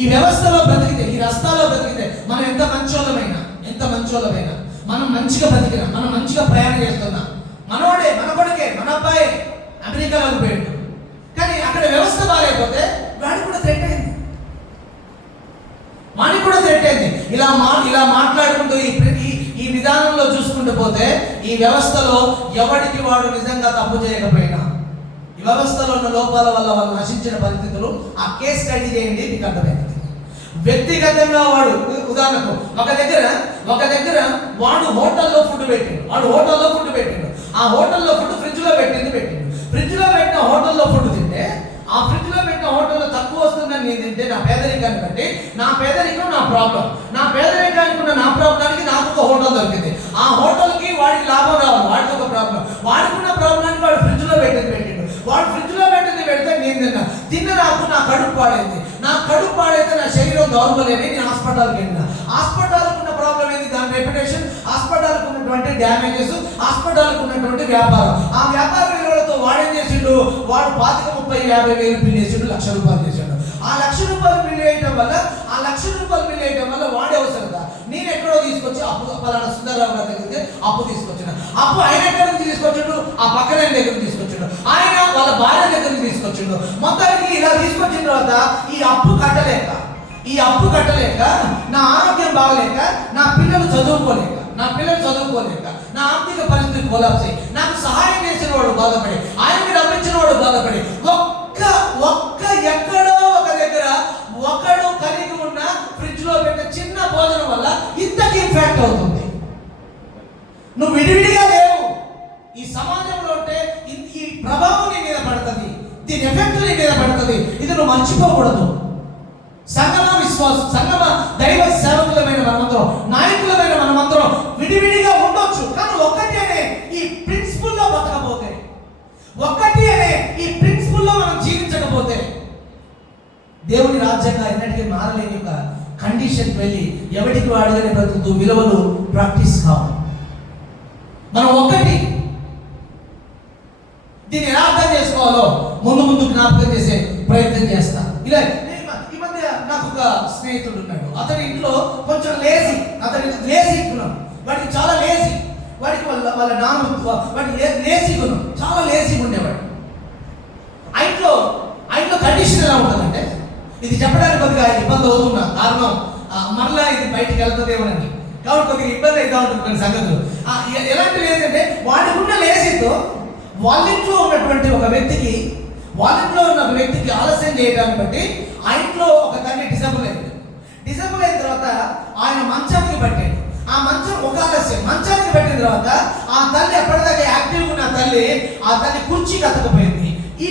ఈ వ్యవస్థలో బ్రతికితే, ఈ రస్తాలో బ్రతికితే మనం ఎంత మంచోళ్ళమైనా మనం మంచిగా బ్రతికినా, మనం మంచిగా ప్రయాణం చేస్తున్నాం. మనోడే, మన కొడుకే, మన అబ్బాయి అమెరికాలోకి పోయాడు కానీ అక్కడ వ్యవస్థ బాగాలేకపోతే వాడికి కూడా థ్రెట్ అయింది. ఇలా మాట్లాడుకుంటూ ఈ విధానంలో చూసుకుంటూ పోతే ఈ వ్యవస్థలో ఎవడికి వాడు నిజంగా తప్పు చేయకపోయినా, ఈ వ్యవస్థలో ఉన్న లోపాల వల్ల వాళ్ళు నశించిన పరిస్థితులు ఆ కేసు స్టడీ చేయండి, మీకు అర్థమైంది. వ్యక్తిగతంగా వాడు, ఉదాహరణకు ఒక దగ్గర వాడు హోటల్లో ఫుడ్ పెట్టిండు. ఆ హోటల్లో ఫుడ్ ఫ్రిడ్జ్ లో పెట్టిండు. ఫ్రిడ్జ్ లో పెట్టిన హోటల్లో ఫుడ్ తింటే, ఆ ఫ్రిడ్జ్ లో పెట్టిన హోటల్లో తక్కువ వస్తుందని నేను తింటే, నా పేదరికాన్ని బట్టి, నా పేదరికం నా ప్రాబ్లం, నా పేదరికానికి ఉన్న నా ప్రాబ్లానికి నాకు ఒక హోటల్ దొరికింది. ఆ హోటల్కి వాడికి లాభం రావాలి, వాడికి ఒక ప్రాబ్లం, వాడికున్న ప్రాబ్లానికి వాడు ఫ్రిడ్జ్ లో పెట్టిండు. వాడు ఫ్రిడ్జ్ లో పెడితే నేను తిన్న నా కడుపు పాడైంది. నా కడుపు పాడైతే నా శరీరం దౌర్బల్యమే. నేను హాస్పిటల్కి వెళ్ళిన. హాస్పిటల్కి ఉన్న ప్రాబ్లం ఏంది? దాని రెప్యుటేషన్, హాస్పిటల్కి ఉన్నటువంటి డ్యామేజెస్, హాస్పిటల్కి ఉన్నటువంటి వ్యాపారం. ఆ వ్యాపార విలువలతో వాడేం చేసిండు? వాడు 25,000-50,000 బిల్ చేసిండు, ₹1,00,000 చేసిండు. ఆ ₹1,00,000 బిల్ వేయటం వల్ల వాడే అవసరం కదా, నేను ఎక్కడో తీసుకొచ్చి అప్పు, పలానా సుందరరావు గారి దగ్గరికి అప్పు తీసుకొచ్చిన. అప్పు ఆయన దగ్గర నుంచి తీసుకొచ్చాడు, ఆ పక్కన దగ్గర నుంచి తీసుకొచ్చాడు, ఆయన వాళ్ళ భార్య దగ్గర నుంచి తీసుకొచ్చాడు. మొత్తానికి ఇలా తీసుకొచ్చిన తర్వాత ఈ అప్పు కట్టలేక నా ఆరోగ్యం బాగలేక, నా పిల్లలు చదువుకోలేక, నా ఆర్థిక పరిస్థితి కొలాప్స్ అయ్యి, నాకు సహాయం చేసిన వాడు బాధపడి, ఆయనకి డబ్బిచ్చిన వాడు బాధపడి, ఒక్క ఎక్కడో ఒక దగ్గర ఒకడు కలిగి ఉన్న ఫ్రిడ్జ్ లో పెట్టిన చిన్న భోజనం వల్ల ఇంతకి ఇంపాక్ట్ అవుతుంది. నువ్వు విడివిడిగా లేవు, ఈ సమాజంలో ఉంటే ఈ ప్రభావం నీ మీద పడుతుంది, దీని ఎఫెక్ట్ నీ మీద పడుతుంది. ఇది నువ్వు మర్చిపోకూడదు. సంగమ దైవ సేవకులమైన మనమందరం, నాయకులమైన మనమందరం విడివిడిగా ఉండొచ్చు, కానీ ఒక్కటి అనే ఈ ప్రిన్సిపుల్లో బతకపోతే, మనం జీవించకపోతే దేవుని రాజ్యంగా ఎన్నటికీ మారలేని ఒక కండిషన్కి వెళ్ళి ఎవరికి వాడుగానే బ్రతుకుతూ విలువలు ప్రాక్టీస్ కావు. మనం ఒక్కటి దీన్ని ఎలా అర్థం చేసుకోవాలో ముందు జ్ఞాపకం చేసే ప్రయత్నం చేస్తా. ఇలా ఈ మధ్య నాకు ఒక స్నేహితుడు ఉన్నాడు. అతని ఇంట్లో కొంచెం లేజీ గుణం, వాడికి చాలా లేజీ, వాడికి వాళ్ళ నాన్న వాడికి లేజీ గుణం, చాలా లేజీగా ఉండేవాడు. ఆ ఇంట్లో కండిషన్ ఎలా ఉంటుందంటే, ఇది చెప్పడానికి కొద్దిగా ఇబ్బంది అవుతున్నా కారణం మరలా ఇది బయటికి వెళ్తుందేమోనని, కాబట్టి కొద్దిగా ఇబ్బంది అవుతా ఉంటుంది కొన్ని సంగతులు. ఎలాంటి లేదంటే, వాడికి ఉన్న లేజీతో వాళ్ళ ఇంట్లో ఉన్న ఒక వ్యక్తికి ఆలస్యం చేయడాన్ని బట్టి ఆ ఇంట్లో ఒక తండ్రి డిసబుల్ అయిన తర్వాత ఆయన మంచానికి పట్టాడు. ఆ మంచం ఒక ఆలస్యం, మంచానికి పట్టిన తర్వాత ఆ తల్లి ఎప్పటిదాకా యాక్టివ్గా ఉన్న ఆ తల్లి కుర్చీకి అతకపోయింది. ఈ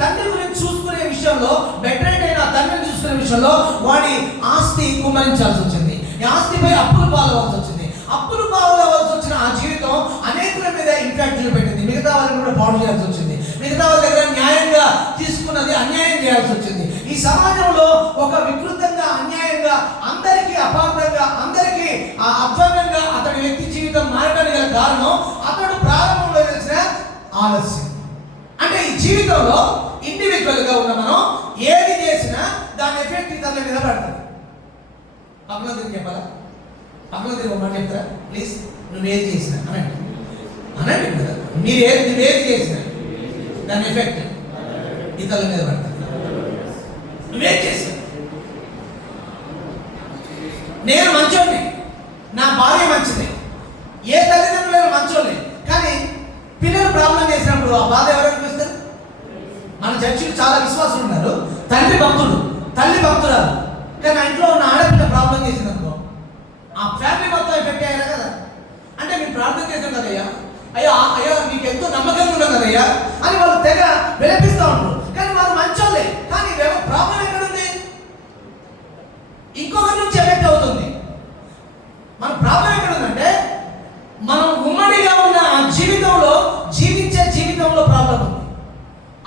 తండ్రి గురించి చూసుకునే విషయంలో, బెడ్ రైట్ అయిన తండ్రిని చూసుకునే విషయంలో వాడి ఆస్తి కుమ్మరించాల్సి వచ్చింది. ఈ ఆస్తిపై అప్పులు పాలవలసి వచ్చింది. అప్పులు పాలవలసి వచ్చిన ఆ జీవితం అనేకుల మీద ఇంపాక్ట్ చూపెట్టింది. మిగతా వాళ్ళని కూడా పాడు చేయాల్సి వచ్చింది. మిగతా వాళ్ళ దగ్గర న్యాయంగా తీసుకున్నది అన్యాయం చేయాల్సి వచ్చింది. ఈ సమాజంలో ఒక వికృతంగా, అన్యాయంగా, అందరికీ అపార్థంగా, అందరికీ అధ్వానంగా అతడి వ్యక్తి జీవితం మారడానికి గల కారణం అతడు ప్రారంభంలో చేసిన ఆలస్యం. అంటే ఈ జీవితంలో ఇండివిజువల్గా ఉన్న మనం ఏది చేసినా దాని ఎఫెక్ట్ ఇతరుల మీద పడుతుంది. పక్కన తిరిగి చెప్పాలా? పక్కన తిరిగి మాట చెప్తారా ప్లీజ్? నువ్వేది చేసినా అనండి కదా, నువ్వేది చేసినా దాని ఎఫెక్ట్ ఇతరుల మీద పడుతుంది. నువ్వేం చేసినా, నేను మంచోడిని, నా భార్య మంచిది, ఏ తల్లిదండ్రులైనా మంచోళ్ళే, కానీ పిల్లలు ప్రాబ్లం చేసినప్పుడు ఆ బాధ ఎవరు అనిపిస్తారు? మన చర్చిలో చాలా విశ్వాసులు ఉన్నారు, తండ్రి భక్తుడు, తల్లి భక్తురాలు, కానీ ఆ ఇంట్లో ఉన్న ఆడపిల్ల ప్రాబ్లం చేసిందనుకో, ఆ ఫ్యామిలీ మొత్తం ఎఫెక్ట్ అయ్యారా కదా. అంటే మేము ప్రార్థన చేసాం కదయ్యా, అయ్యా నీకు ఎంతో నమ్మకంగా ఉన్నాం కదయ్యా అని వాళ్ళు తెగ విలపిస్తూ ఉంటారు. కానీ వాళ్ళు మంచోళ్ళే, కానీ ప్రాబ్లం ఎక్కడుంది? ఇంకొకరి నుంచి ఎఫెక్ట్ అవుతుంది. మన ప్రాబ్లం ఎక్కడుందంటే, మనం ఉమ్మడిగా ఉన్న ఆ జీవించే జీవితంలో ప్రాబ్లం ఉంది.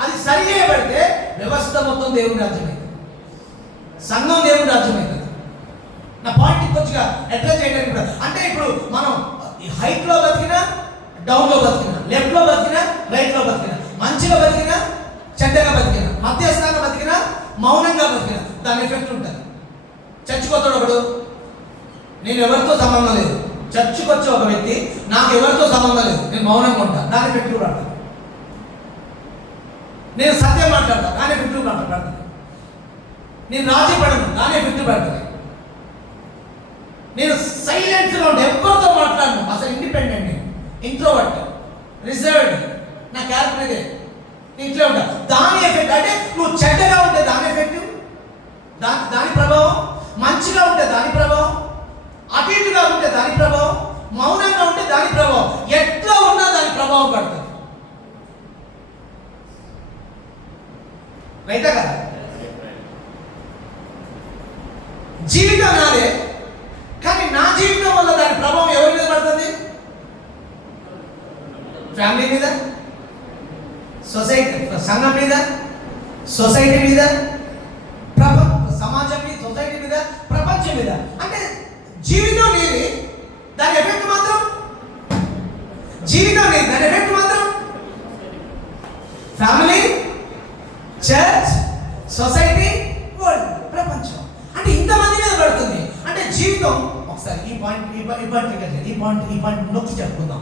అది సరి చేయబడితే వ్యవస్థ మొత్తం దేవుని రాజ్యం అవుతుంది, సంఘం దేవుని రాజ్యం అవుతుంది. నా పాయింట్ కొద్దిగా ఎట్లా చేయడానికి కూడా, అంటే ఇప్పుడు మనం హైట్లో బతికినా, డౌన్లో బతికినా, లెఫ్ట్లో బతికినా, రైట్లో బతికినా, మంచిగా బతికినా, చెడ్డగా బతికినా, మధ్యస్థంగా బతికినా, మౌనంగా బతికినా దాని ఎఫెక్ట్ ఉంటుంది. చచ్చిపోతాడు ఒకడు, నేను ఎవరితో సంబంధం లేదు. చర్చికి వచ్చే ఒక వ్యక్తి, నాకు ఎవరితో సంబంధం లేదు, నేను మౌనంగా ఉంటాను, దాని ఎఫెక్ట్ కూడా పడతాను. నేను సత్యం మాట్లాడతాను, దాని ఎఫెక్ట్ కూడా పడతాను. నేను రాజీ పడను, దాని ఎఫెక్ట్ పడుతుంది. నేను సైలెంట్గా ఉంటే ఎవరితో మాట్లాడను, అసలు ఇండిపెండెంట్, ఇంట్రోవర్ట్, రిజర్వ్డ్, నా క్యారెక్టర్ ఇదే, నేను ఇట్లా ఉంటా, దాని ఎఫెక్ట్. అంటే నువ్వు చెడ్డగా ఉంటే దాని ఎఫెక్ట్, దాని ప్రభావం, మంచిగా ఉంటే దాని ప్రభావం, అటు ఇటుగా ఉంటే దాని ప్రభావం, మౌనంగా ఉంటే దాని ప్రభావం, ఎట్లా ఉన్నా దాని ప్రభావం పడుతుంది. రైతా కదా? జీవితం నాదే, కానీ నా జీవితం వల్ల దాని ప్రభావం ఎవరి మీద పడుతుంది? ఫ్యామిలీ మీద, సొసైటీ, సంఘం మీద, సొసైటీ మీద, సమాజం మీద, సొసైటీ మీద, ప్రపంచం మీద. అంటే జీవితం నీది, దాని ఎఫెక్ట్ మాత్రం ఫ్యామిలీ, చర్చ్, సొసైటీ, వరల్డ్, ప్రపంచం. అంటే ఇంతమంది మీద పడుతుంది. అంటే జీవితం ఒకసారి ఈ పాయింట్ నొక్కి చెప్పుకుందాం.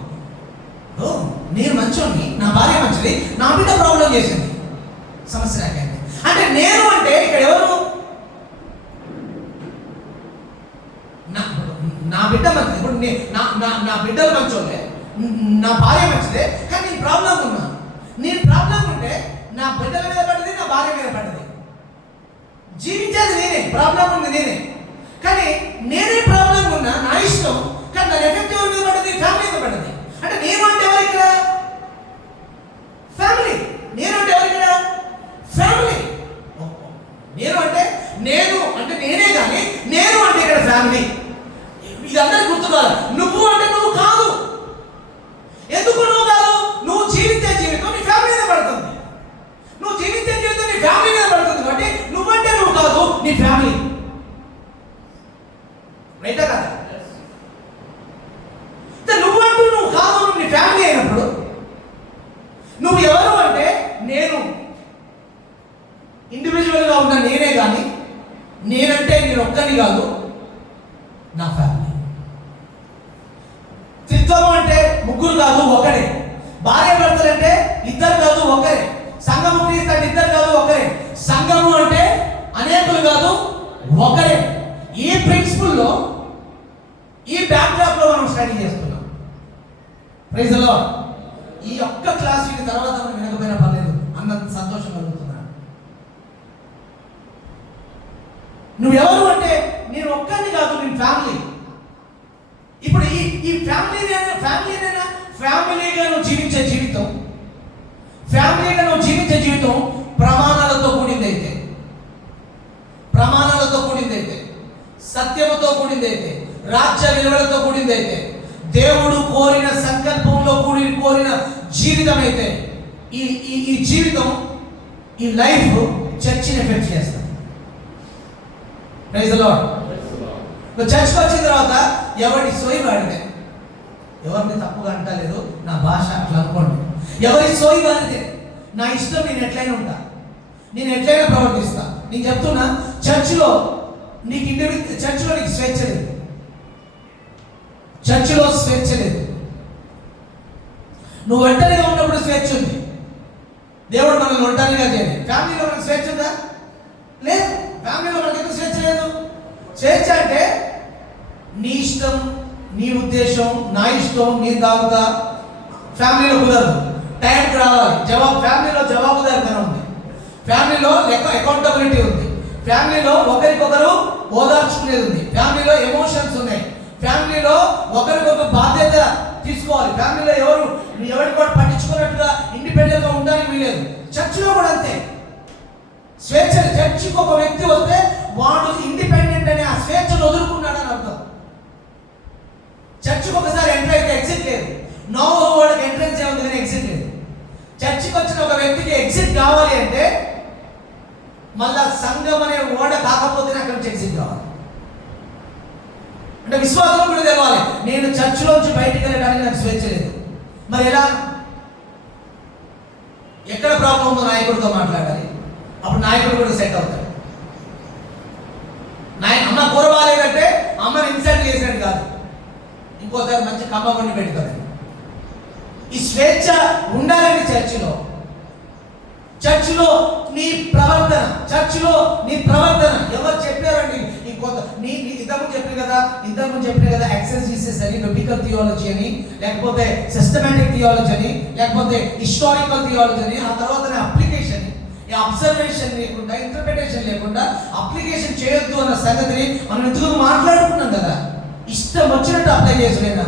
నేను మంచోని, నా భార్య మంచిది, నా బిడ్డ ప్రాబ్లం చేసింది, సమస్య నాకేంటి అంటే నేను అంటే ఇక్కడ ఎవరు? నా బిడ్డ మంచిది. ఇప్పుడు నా బిడ్డలు మంచోళ్ళే, నా భార్య మంచిదే, కానీ నేను ప్రాబ్లం ఉన్నా. నేను ప్రాబ్లం ఉంటే నా బిడ్డల మీద పడ్డది, నా భార్య మీద పడ్డది. జీవించేది నేనే, ప్రాబ్లం ఉంది నేనే. కానీ నేనే ప్రాబ్లం ఉన్నా, నా ఇష్టం, కానీ నా ఎఫెక్ట్ ఎవరి మీద పడ్డది? ఫ్యామిలీ మీద పడ్డది. అంటే నేను అంటే ఎవరు ఇక్కడ? ఫ్యామిలీ. నేను అంటే ఎవరు ఇక్కడ? ఫ్యామిలీ. నేను అంటే నేనే, కానీ నేను అంటే ఇక్కడ ఫ్యామిలీ. ఇది అందరికి గుర్తుకోవాలి. నువ్వు అంటే నువ్వు కాదు. ఎందుకు నువ్వు కాదు? నువ్వు జీవించే జీవితం నీ ఫ్యామిలీ మీద పడుతుంది. నువ్వు జీవించే జీవితం నీ ఫ్యామిలీ మీద పడుతుంది కాబట్టి నువ్వంటే నువ్వు కాదు, నీ ఫ్యామిలీ. రైటా కదా? నువ్వంటూ నువ్వు కాదు, నువ్వు నీ ఫ్యామిలీ అయినప్పుడు నువ్వు ఎవరు అంటే నేను ఇండివిజువల్గా ఉన్న నేనే, కానీ నేనంటే నేను ఒక్కని కాదు, నా ఫ్యామిలీ. త్రిత్వము అంటే ముగ్గురు కాదు, ఒకరే. భార్య భర్తలు అంటే ఇద్దరు కాదు, ఒకరే. సంఘము క్రీస్తు అంటే ఇద్దరు కాదు, ఒకరే. సంఘము అంటే అనేకులు కాదు, ఒకరే. ఈ ప్రిన్సిపుల్లో, ఈ బ్యాక్డ్రాప్ లో మనం స్టడీ చేస్తున్నాం. Praise the Lord. ఈ ఒక్క క్లాస్ విని తర్వాత మనం వినకపోయినా పర్లేదు అన్న సంతోషం కలుగుతున్నాను. నువ్వెవరు అంటే నేను ఒక్కరిని కాదు, నేను ఫ్యామిలీ. ఇప్పుడు ఈ ఫ్యామిలీగా నువ్వు జీవించే జీవితం, ఫ్యామిలీగా నువ్వు జీవించే జీవితం ప్రమాణాలతో కూడిందైతే, సత్యముతో కూడిందైతే, రాజ్య విలువలతో కూడిందైతే, దేవుడు కోరిన సంకల్పంలో కోరిన జీవితం అయితే, ఈ జీవితం, ఈ లైఫ్ చర్చిని ఎఫెక్ట్ చేస్తుంది. Praise the Lord. చర్చ్కి వచ్చిన తర్వాత ఎవరి సోయి వాడితే, ఎవరిని తప్పుగా అంటలేదు, నా భాష అట్లా అనుకోండి, ఎవరి సోయి వాడితే, నా ఇష్టం, నేను ఎట్లయినా ఉంటా, నేను ఎట్లయినా ప్రవర్తిస్తా. నేను చెప్తున్నా, చర్చిలో నీకు స్వేచ్ఛ లేదు. చర్చిలో స్వేచ్ఛ లేదు. నువ్వు ఒంటరిగా ఉన్నప్పుడు స్వేచ్ఛ ఉంది. దేవుడు మనల్ని ఒంటరిగా చేయలేదు. ఫ్యామిలీలో మనకు స్వేచ్ఛ ఉందా? లేదు. ఫ్యామిలీలో మనకి ఎందుకు స్వేచ్ఛ లేదు? స్వేచ్ఛ అంటే నీ ఇష్టం, నీ ఉద్దేశం, నా ఇష్టం, నీ తాగుతా. ఫ్యామిలీలో కుదరదు. టైంకి రావాలి. ఫ్యామిలీలో జవాబుదారితనం ఉంది. ఫ్యామిలీలో అకౌంటబిలిటీ ఉంది. ఫ్యామిలీలో ఒకరికొకరు ఓదార్చుకునేది ఉంది. ఫ్యామిలీలో ఎమోషన్స్ ఉన్నాయి. ఫ్యామిలీలో ఒకరికొకరు బాధ్యత తీసుకోవాలి. ఫ్యామిలీలో ఎవరికి కూడా పట్టించుకున్నట్టుగా ఇండిపెండెంట్గా ఉండడానికి వీలేదు. చర్చిలో కూడా అంతే. స్వేచ్ఛ. చర్చికి ఒక వ్యక్తి వస్తే వాడు ఇండిపెండెంట్ అనే ఆ స్వేచ్ఛను వదులుకున్నాడని అర్థం. చర్చికి ఒకసారి ఎంటర్ అయితే ఎగ్జిట్ లేదు. వాడికి ఎంట్రెన్స్ ఏముంది కానీ ఎగ్జిట్ లేదు. చర్చికి వచ్చిన ఒక వ్యక్తికి ఎగ్జిట్ కావాలి అంటే మళ్ళా సంఘం అనే ఓడ కాకపోతేనే అక్కడి నుంచి ఎగ్జిట్ కావాలి. అంటే విశ్వాసం కూడా తెలవాలి. నేను చర్చిలోంచి బయటికి వెళ్ళడానికి నాకు స్వేచ్ఛ లేదు. మరి ఎలా? ఎక్కడ ప్రాబ్లం ఉందో నాయకుడితో మాట్లాడాలి. అప్పుడు నాయకుడు కూడా సెట్ అవుతాడు. అమ్మ కూర బాగాలేదంటే అమ్మని ఇన్సల్ట్ చేసినట్టు కాదు, ఇంకోసారి మంచి కమ్మగొండి పెట్టుకోండి. ఈ స్వేచ్ఛ ఉండాలని చర్చిలో నీ ప్రవర్తన ఎవరు చెప్పారండి? ఇంతకుముందు చెప్పిన కదా ఎక్సర్సైజెస్ అని, బిబ్లికల్ థియాలజీ అని, లేకపోతే సిస్టమాటిక్ థియాలజీ అని, లేకపోతే హిస్టారికల్ థియాలజీ అని, ఆ తర్వాత అప్లికేషన్, అబ్జర్వేషన్ లేకుండా, ఇంటర్ప్రిటేషన్ లేకుండా అప్లికేషన్ చేయొద్దు అన్న సంగతిని మనం ఎందుకు మాట్లాడుకున్నాం కదా. ఇష్టం వచ్చినట్టు అప్లై చేసలేనా?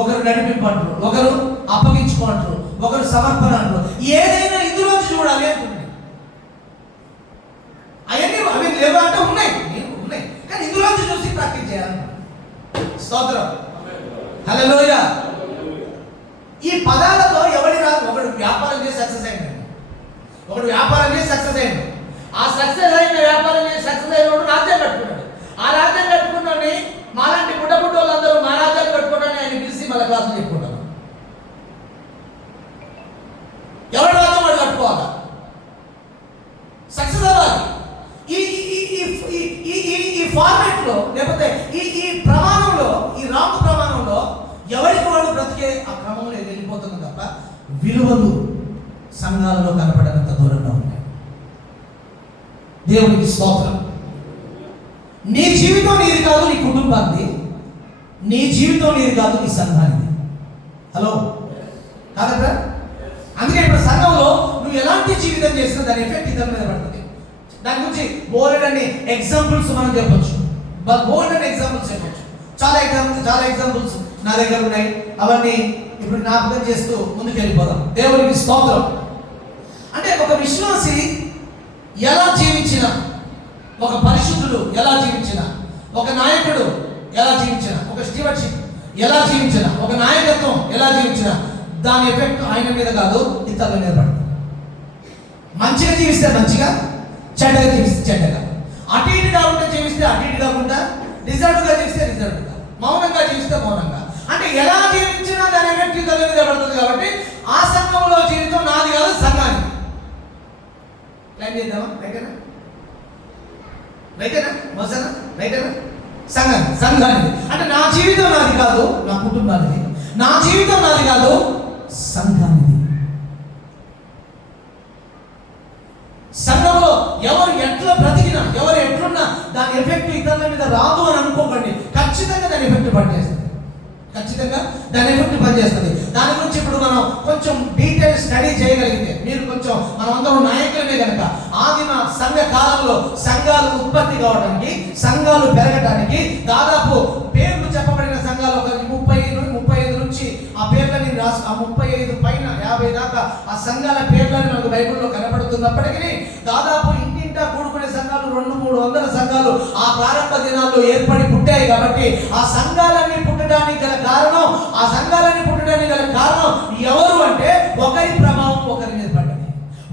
ఒకరు నడిపింపు అంటారు, ఒకరు అప్పగించుకుంటారు, ఒకరు సమర్పణ అంటారు. ఏదైనా ఇందులోంచి చూడాలి అంటుంది. అవి లేవు అంటే ఉన్నాయి, కానీ ఇందులోంచి చూసి ప్రాక్టీస్ చేయాలంట. స్తోత్రం. హల్లెలూయా. ఈ పదాలతో ఎవరి రాదు. ఒకడు వ్యాపారం చేసి సక్సెస్ అయ్యాడు. ఆ సక్సెస్ అయిన వ్యాపారం చేసి సక్సెస్ అయినోడు రాజ్యం కట్టుకున్నాడు. ఆ రాజ్యం కట్టుకున్నాడు మాలాంటి బుడ్డ వాళ్ళందరూ మా రాజ్యాన్ని కట్టుకోవడానికి ఆయన పిలిచి మళ్ళీ క్లాసులు చెప్పుకుంటారు. ఎవరి రాజ్యం వాడు కట్టుకోవాలి, సక్సెస్ అవ్వాలి. ఈ ఫార్మాట్ లో, లేకపోతే ఈ ప్రమాణంలో, ఈ రాంగ్ ప్రమాణంలో ఎవరికి వాడు బ్రతికే విలువలు సంఘాలలో కనపడనంత దూరంగా ఉన్నాయి. దేవునికి స్తోత్రం. నీ జీవితం నీది కాదు, నీ కుటుంబాన్ని. నీ జీవితం నీది కాదు, నీ సంఘానికి. హలో, కాదా? అందుకే ఇప్పుడు సంఘంలో నువ్వు ఎలాంటి జీవితం చేసినా దాని ఎఫెక్ట్ ఇతరుల మీద పడుతుంది. దాని గురించి బోల్డని ఎగ్జాంపుల్స్ మనం చెప్పొచ్చు, బోల్డని ఎగ్జాంపుల్స్ చెప్పొచ్చు. చాలా ఎగ్జాంపుల్స్ నా దగ్గర ఉన్నాయి. అవన్నీ ఇప్పుడు జ్ఞాపకం చేస్తూ ముందుకు వెళ్ళిపోదాం. దేవునికి స్తోత్రం. అంటే ఒక విశ్వాసి ఎలా జీవించినా, ఒక పరిశుద్ధుడు ఎలా జీవించినా, ఒక నాయకుడు ఎలా జీవించినా, ఒక స్టీవర్షిప్ ఎలా జీవించినా, ఒక నాయకత్వం ఎలా జీవించినా దాని ఎఫెక్ట్ ఆయన మీద కాదు, ఇతరుల మీద పడుతుంది. మంచిగా జీవిస్తే మంచిగా, చెడ్డగా జీవిస్తే చెడ్డగా, అటు ఇటు కాకుండా జీవిస్తే అటు ఇటు కాకుండా, రిజర్వ్గా జీవిస్తే రిజర్వ్గా, మౌనంగా జీవిస్తే మౌనంగా. అంటే ఎలా జీవించినా దాని ఎఫెక్ట్ ఇతరుల మీద పడుతుంది. కాబట్టి ఆ సంఘంలో జీవితం నాది కాదు, సంఘానికి. క్లైమ్ చేద్దామా? రైటేనా మోసనా? రైటేనా? సంఘానికి. అంటే నా జీవితం నాది కాదు, నా కుటుంబానికి. నా జీవితం నాది కాదు, సంఘానికి. సంఘంలో ఎవరు ఎట్లా బ్రతికినా, ఎవరు ఎట్లున్నా దాని ఎఫెక్ట్ ఇతరుల మీద రాదు అని అనుకోకండి. ఖచ్చితంగా దాని ఎఫెక్ట్ పనిచేస్తుంది. ఖచ్చితంగా దాని ఎఫెక్ట్ పనిచేస్తుంది. దాని గురించి ఇప్పుడు మనం కొంచెం డీటెయిల్ స్టడీ చేయగలిగితే, మీరు కొంచెం మనమందరం నాయకులనే కనుక ఆదిమ సంఘ కాలంలో సంఘాలు ఉత్పత్తి కావడానికి, సంఘాలు పెరగడానికి దాదాపు పేర్లు చెప్పబడిన సంఘాలు ఒక 35 నుంచి ఆ పేర్లని రాసి, ఆ 35 పైన 50 దాకా ఆ సంఘాల పేర్లని మనకు బైబిల్లో కనబడుతున్నప్పటికీ దాదాపు ఇంటింటా కూడుకునే సంఘాలు 200-300 సంఘాలు ఆ ప్రారంభ దినాల్లో ఏర్పడి పుట్టాయి. కాబట్టి ఆ సంఘాలన్నీ పుట్టడానికి గల కారణం, ఆ సంఘాలన్నీ పుట్టడానికి గల కారణం ఎవరు అంటే ఒకరి ప్రభావం ఒకరి మీద పడ్డది,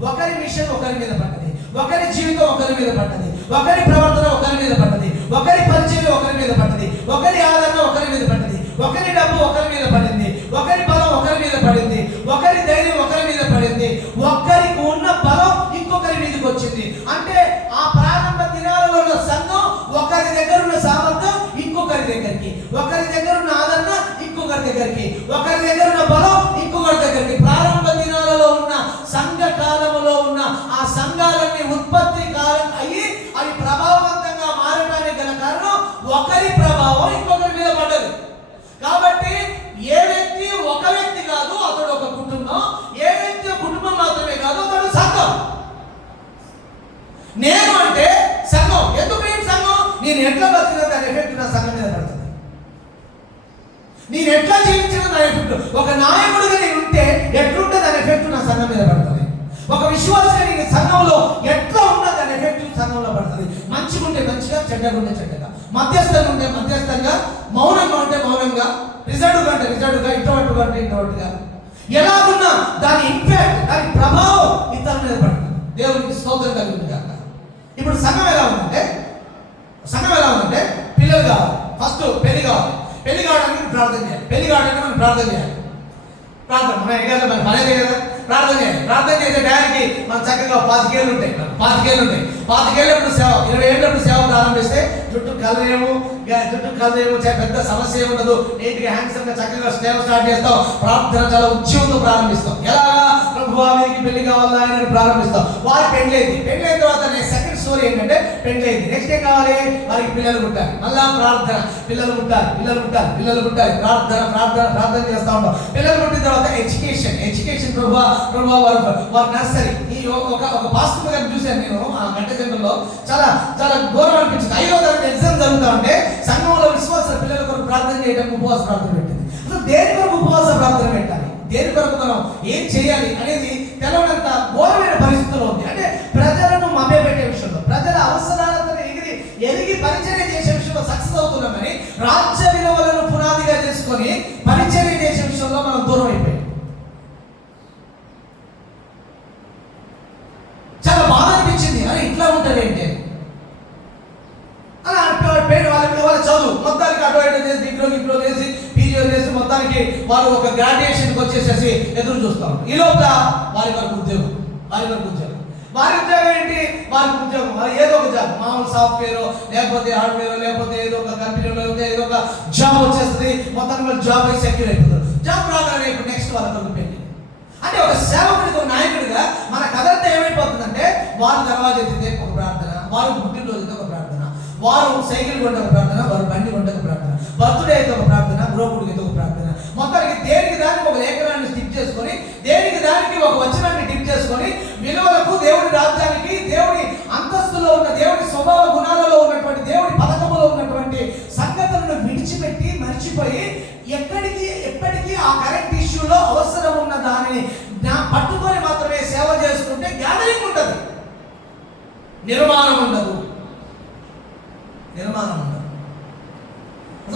ఒకరి మిషన్ ఒకరి మీద పడ్డది, ఒకరి జీవితం ఒకరి మీద పడ్డది, ఒకరి ప్రవర్తన ఒకరి మీద పడ్డది, ఒకరి పరిచయం ఒకరి మీద పడ్డది, ఒకరి ఆదరణ ఒకరి మీద పడ్డది, ఒకరి డబ్బు ఒకరి మీద పడింది, ఒకరి బలం ఒకరి మీద పడింది, ఒకరి ధైర్యం ఒకరి మీద పడింది, ఒక్కరికి ఉన్న బలం ఇంకొకరి మీదకి వచ్చింది. అంటే ఆ ప్రారంభ దినాలలో ఉన్న సంఘం ఒకరి దగ్గర ఉన్న సామర్థ్యం ఇంకొకరి దగ్గరికి, ఒకరి దగ్గర ఉన్న ఆదరణ ఇంకొకరి దగ్గరికి, ఒకరి దగ్గర ఉన్న బలం ఇంకొకరి దగ్గరికి. ప్రారంభ దినాలలో ఉన్న సంఘ కాలంలో ఉన్న ఆ సంఘాలన్నీ ఉత్పత్తి అయ్యి అవి ప్రభావవంతంగా మారడానికి గల కారణం ఒకరి ప్రభావం ఇంకొకరి మీద పడ్డది. కాబట్టి ఏ వ్యక్తి ఒక వ్యక్తి కాదు, అతడు ఒక కుటుంబం. ఏ వ్యక్తి కుటుంబం మాత్రమే కాదు, అతడు సంఘం. నేను అంటే సంఘం. ఎందుకు నేను సంఘం? నేను ఎట్లా బతికినా దాని ఎఫెక్ట్ నా సంఘం మీద పడుతుంది. నేను ఎట్లా జీవించిన దాని ఎఫెక్ట్, ఒక నాయకుడిగా నేను ఉంటే ఎట్లుంటే దాని ఎఫెక్ట్ నా సంఘం మీద పడుతుంది. ఒక విశ్వాసంగా నేను సంఘంలో ఎట్లా ఉన్నా దాని ఎఫెక్ట్ సంఘంలో పడుతుంది. మంచిగా ఉంటే మంచిగా, చెడ్డగా ఉంటే చెడ్డగా, మధ్యస్థంగా ఉంటే మధ్యస్థంగా, మౌనంగా ఉంటే మౌనంగా, రిజర్వ్గా అంటే రిజర్వ్గా, ఇంట్రోవర్ట్గా అంటే ఇంట్రోవర్ట్గా, ఎలాగున్నా దాని ఇంపాక్ట్, దాని ప్రభావం ఇతరుల మీద పడుతుంది. దేవునికి స్తోత్రం కలుగుతుంది కాక. ఇప్పుడు సంఘం ఎలా ఉందంటే పిల్లలు కావాలి, ఫస్ట్ పెళ్లి కావాలి. పెళ్లి కావడానికి ప్రార్థన చేయాలి. పెళ్లి కావడానికి మనం ప్రార్థన చేయాలి. ప్రార్థన మన ఎగల మన పనేదే కదా, ప్రార్థన చేయాలి. ప్రార్థన చేసే టయానికి మనం చక్కగా 25 ఏళ్ళు ఉంటాయి. 25 ఏళ్ళప్పుడు సేవ, 20 ఏళ్ళప్పుడు సేవ ప్రారంభిస్తే జుట్టు కలరేమో పెద్ద సమస్య ఉండదు. నీట్గా హ్యాండ్సమ్ గా చక్కగా సేవ స్టార్ట్ చేస్తాం. ప్రార్థన చాలా ఉద్యమంతో ప్రారంభిస్తాం. ఎలాగా? ప్రభువా వీరికి పెళ్లి కావాలా అని ప్రారంభిస్తాం. వారి పెళ్ళైంది. పెళ్ళైన తర్వాత సెకండ్ స్టోరీ ఏంటంటే పెళ్ళైంది. నెక్స్ట్ ఏం కావాలి? వారికి పిల్లలు పుట్టాలి. మళ్ళా ప్రార్థన, పిల్లలు పుట్టాలి. ప్రార్థన చేస్తూ ఉంటాం. పిల్లలు పుట్టిన తర్వాత ఎడ్యుకేషన్ ప్రభువా వారి నర్సరీ. ఈ ఒక పాస్టర్ గారిని చూశాను నేను ఆ గంట జంటల్లో. చాలా ఘోరం అనిపించింది. 5వ తరగతి ఎగ్జామ్ జరుగుతూ ఉంటే సంఘంలో విశ్వాస పిల్లల కొరకు ప్రార్థన చేయడానికి ఉపవాస ప్రార్థన పెట్టింది. అసలు దేని కొరకు ఉపవాస ప్రార్థన పెట్టాలి, దేని కొరకు మనం ఏం చేయాలి అనేది తెలవనంత ఘోరమైన పరిస్థితుల్లో ఉంది. అంటే ప్రజలను మభ్యపెట్టే విషయంలో, ప్రజల అవసరాలను ఎరిగి పరిచర్య చేసే విషయంలో సక్సెస్ అవుతున్నాం, కానీ రాజ్య విలువలను పునాదిగా చేసుకొని పరిచర్య చేసే విషయంలో మనం దూరం అయిపోయాం. చాలా బాధ అనిపించింది. అని ఇట్లా ఉంటుంది ఏంటి అలా వాళ్ళ చదువు మొత్తానికి అటు ఇటు చేసి డిగ్రీ చేసి పీజీ చేసి మొత్తానికి వాళ్ళు ఒక గ్రాడ్యుయేషన్కి వచ్చేసేసి ఎదురు చూస్తాం. ఈ లోపల వారి వరకు ఉద్యోగం. వారి ఉద్యోగం ఏంటి? వారికి ఉద్యోగం ఏదో ఒక జాబ్, మామూలు సాఫ్ట్వేర్ లేకపోతే హార్డ్వేర్ లేకపోతే ఏదో ఒక కంపెనీలో ఏదో ఒక జాబ్ వచ్చేస్తుంది. మొత్తానికి వాళ్ళు జాబ్ అయి సెక్యూర్ అయిపోతారు. జాబ్ రాగానే ఇప్పుడు నెక్స్ట్ వాళ్ళ కొరకు పెళ్లి. అంటే ఒక సేవకుడికి, ఒక నాయకుడిగా మన కథంతా ఏమైపోతుందంటే, వారు దర్వాజా ఎత్తితే ఒక ప్రార్థన, వారు పుట్టినరోజుతో ఒక ప్రార్థన, వారు సైకిల్ కొంటే ఒక ప్రార్థన, వారు బండి కొంటే ఒక ప్రార్థన, బర్త్డే అయితే ఒక ప్రార్థన, గృహపుడికి అయితే ఒక ప్రార్థన. మొత్తానికి దేనికి దానికి ఒక లేఖనాన్ని స్టిక్ చేసుకొని, దేనికి దానికి ఒక వచనాన్ని టిప్ చేసుకొని, విలువలకు, దేవుడి రాజ్యానికి, దేవుడి అంతస్తులో ఉన్న, దేవుడి స్వభావ గుణాలలో ఉన్నటువంటి, దేవుడి పథకములో ఉన్నటువంటి సంగతులను విడిచిపెట్టి మర్చిపోయి ఎప్పటికీ ఆ కరెంట్ ఇష్యూలో అవసరం ఉన్న దానిని పట్టుకొని మాత్రమే సేవ చేసుకుంటే గ్యాదరింగ్ ఉంటుంది, నిర్మాణం ఉండదు.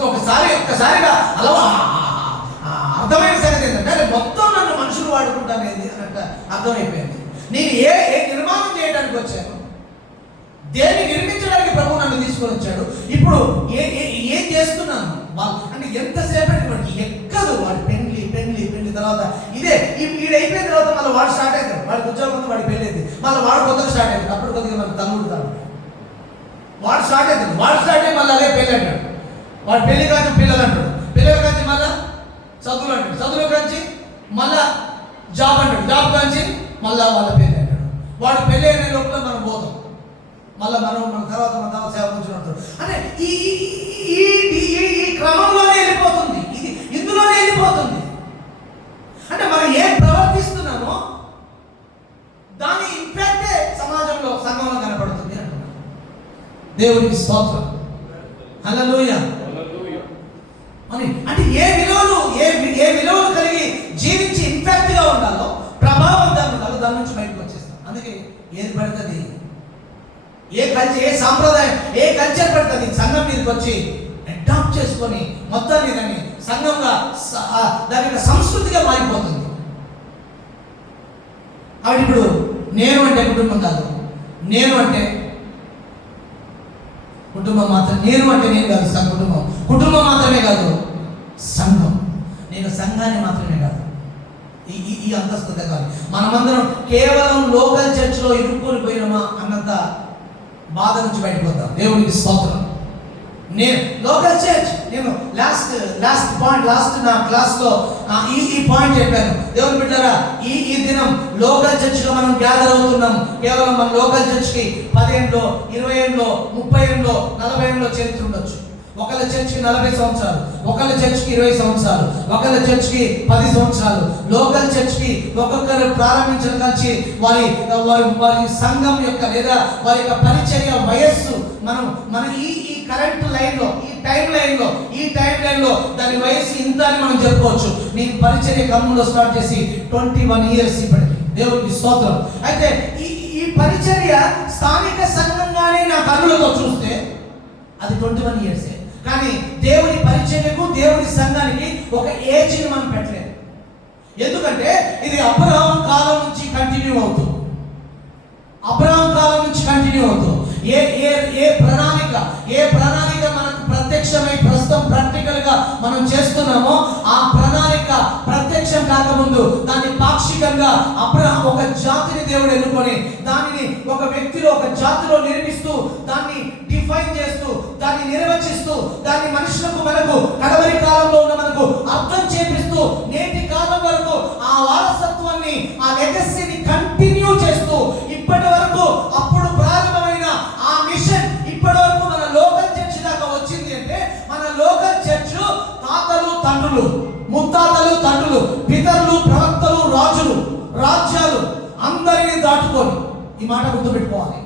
ఒక్కసారిగా అలా అర్థమైన సంగతి ఏంటంటే, మొత్తం నన్ను మనుషులు వాడుకుంటానేది అన్నట్టు అర్థమైపోయింది. నేను ఏ నిర్మాణం చేయడానికి వచ్చాను, దేన్ని నిర్మించడానికి ప్రభు నన్ను తీసుకొని వచ్చాడు, ఇప్పుడు ఏం చేస్తున్నాను అంటే ఎంతసేపటికి వాడికి ఎక్కదు. వాడి పెళ్లి తర్వాత ఇదే వీడైపోయిన తర్వాత మళ్ళీ వాడు స్టార్ట్ అవుతాడు, వాడికి ఉద్యోగం ఉంది, వాడికి పెళ్ళి అయింది, మళ్ళీ వాడు కొత్తగా స్టార్ట్ అవుతాడు. అప్పుడు కొద్దిగా మన తమ్ముడు కాదు, వాడు స్టార్ట్ అయ్యి మళ్ళీ అదే పెళ్ళి అంటాడు, వాడు పెళ్లి కాంచి పిల్లలు అంటాడు, పిల్లల కాంచి మళ్ళీ చదువులు అంటాడు, చదువుల కాంచి మళ్ళా జాబ్ అంటాడు, జాబ్ కాంచి మళ్ళా వాళ్ళ పెళ్ళి అంటాడు. వాడు పెళ్ళి అయిన లోపల మనం పోతాం, మళ్ళీ మన తర్వాత సేవ కూర్చుంటాడు. అంటే ఈ క్రమంలోనే వెళ్ళిపోతుంది, ఇందులోనే వెళ్ళిపోతుంది. అంటే మనం ఏం ప్రవర్తిస్తున్నామో దాని ఇంపాక్టే సమాజంలో, సంఘంలో కనపడుతుంది అంటున్నాను. దేవునికి స్తోత్రం, హల్లెలూయా. అంటే ఏ విలువలు కలిగి జీవించి ఇంపాక్ట్ గా ఉండాలో, ప్రభావంతంగా ఉండాలో, దాని నుంచి బయటకు వచ్చేస్తాం. అందుకే ఏది పడుతుంది, ఏ సాంప్రదాయం, ఏ కల్చర్ పడుతుంది, సంఘం మీదకి వచ్చి అడాప్ట్ చేసుకొని మొత్తాన్ని దాన్ని సంఘంగా, దాని యొక్క సంస్కృతిగా మారిపోతుంది. కాబట్టి ఇప్పుడు నేను అంటే కుటుంబం కాదు, నేను అంటే కుటుంబం మాత్రం, నేను అంటే నేను కాదు, కుటుంబం మాత్రమే కాదు, సంఘం. నేను సంఘాన్ని మాత్రమే కాదు, ఈ అంతస్తు కాదు. మనమందరం కేవలం లోకల్ చర్చ్లో ఇరుక్కుని పోయినామా అన్నంత బాధ నుంచి బయటపోతాం. దేవునికి స్తోత్రం. నేను లోకల్ చర్చ్, నేను లాస్ట్ నా క్లాస్లో ఈ పాయింట్ చెప్పాను. దేవుని బిడ్డలారా, ఈ దినం లోకల్ చర్చ్లో మనం గ్యాదర్ అవుతున్నాం. కేవలం మన లోకల్ చర్చ్కి 10 ఏళ్ళలో, 20 ఏళ్ళలో, 30 ఏళ్ళలో, 40 ఏళ్ళలో చరిత్ర ఉండొచ్చు. ఒకళ్ళ చర్చ్కి 40 సంవత్సరాలు, ఒకళ్ళ చర్చ్కి 20 సంవత్సరాలు, ఒకళ్ళ చర్చ్కి 10 సంవత్సరాలు. లోకల్ చర్చ్కి ఒక్కొక్కరు ప్రారంభించిన కలిసి వారి సంఘం యొక్క లేదా వారి యొక్క పరిచర్య వయస్సు మన ఈ కరెంట్ లైన్లో, ఈ టైం లైన్లో దాని వయస్సు ఇంత అని మనం చెప్పుకోవచ్చు. నేను పరిచర్య ఖమ్మంలో స్టార్ట్ చేసి 21 ఇయర్స్ ఇప్పటికి. దేవునికి స్తోత్రం. అయితే ఈ పరిచర్య స్థానిక సంఘంగానే నా కన్నులతో చూస్తే అది 21 ఇయర్సే. కానీ దేవుని పరిచర్యకు, దేవుని సంఘానికి ఒక ఏజ్ని మనం పెట్టలేదు. ఎందుకంటే ఇది అబ్రహాం కాలం నుంచి కంటిన్యూ అవుతుంది. ఏ ప్రణాళిక మనకు ప్రత్యక్షమై ప్రస్తుతం ప్రాక్టికల్ గా మనం చేస్తున్నామో, ఆ ప్రణాళిక ప్రత్యక్షం కాకముందు దాన్ని పాక్షికంగా అబ్రహాం ఒక జాతిని దేవుడు ఎన్నుకొని దానిని ఒక వ్యక్తిలో, ఒక జాతిలో నిర్మిస్తూ, దాన్ని డిఫైన్ చేస్తూ, దాన్ని నిర్వచిస్తూ, దాన్ని మనుషులకు, మనకు కడవరి కాలంలో ఉన్న మనకు అర్థం చేపిస్తూ, నేటి కాలం వరకు ఆ వారసత్వాన్ని, ఆ లెగసీని కంటిన్యూ చేస్తూ ఇప్పటి వరకు, అప్పుడు ప్రారంభమైన ఆ మిషన్ ఇప్పటి వరకు మన లోకల్ చర్చ్ దాకా వచ్చింది. అంటే మన లోకల్ చర్చ్ తాతలు, తండ్రులు, ముత్తాతలు, తండ్రులు, పితరులు, ప్రవక్తలు, రాజులు, రాజ్యాలు అందరినీ దాటుకొని, ఈ మాట గుర్తుపెట్టుకోవాలి,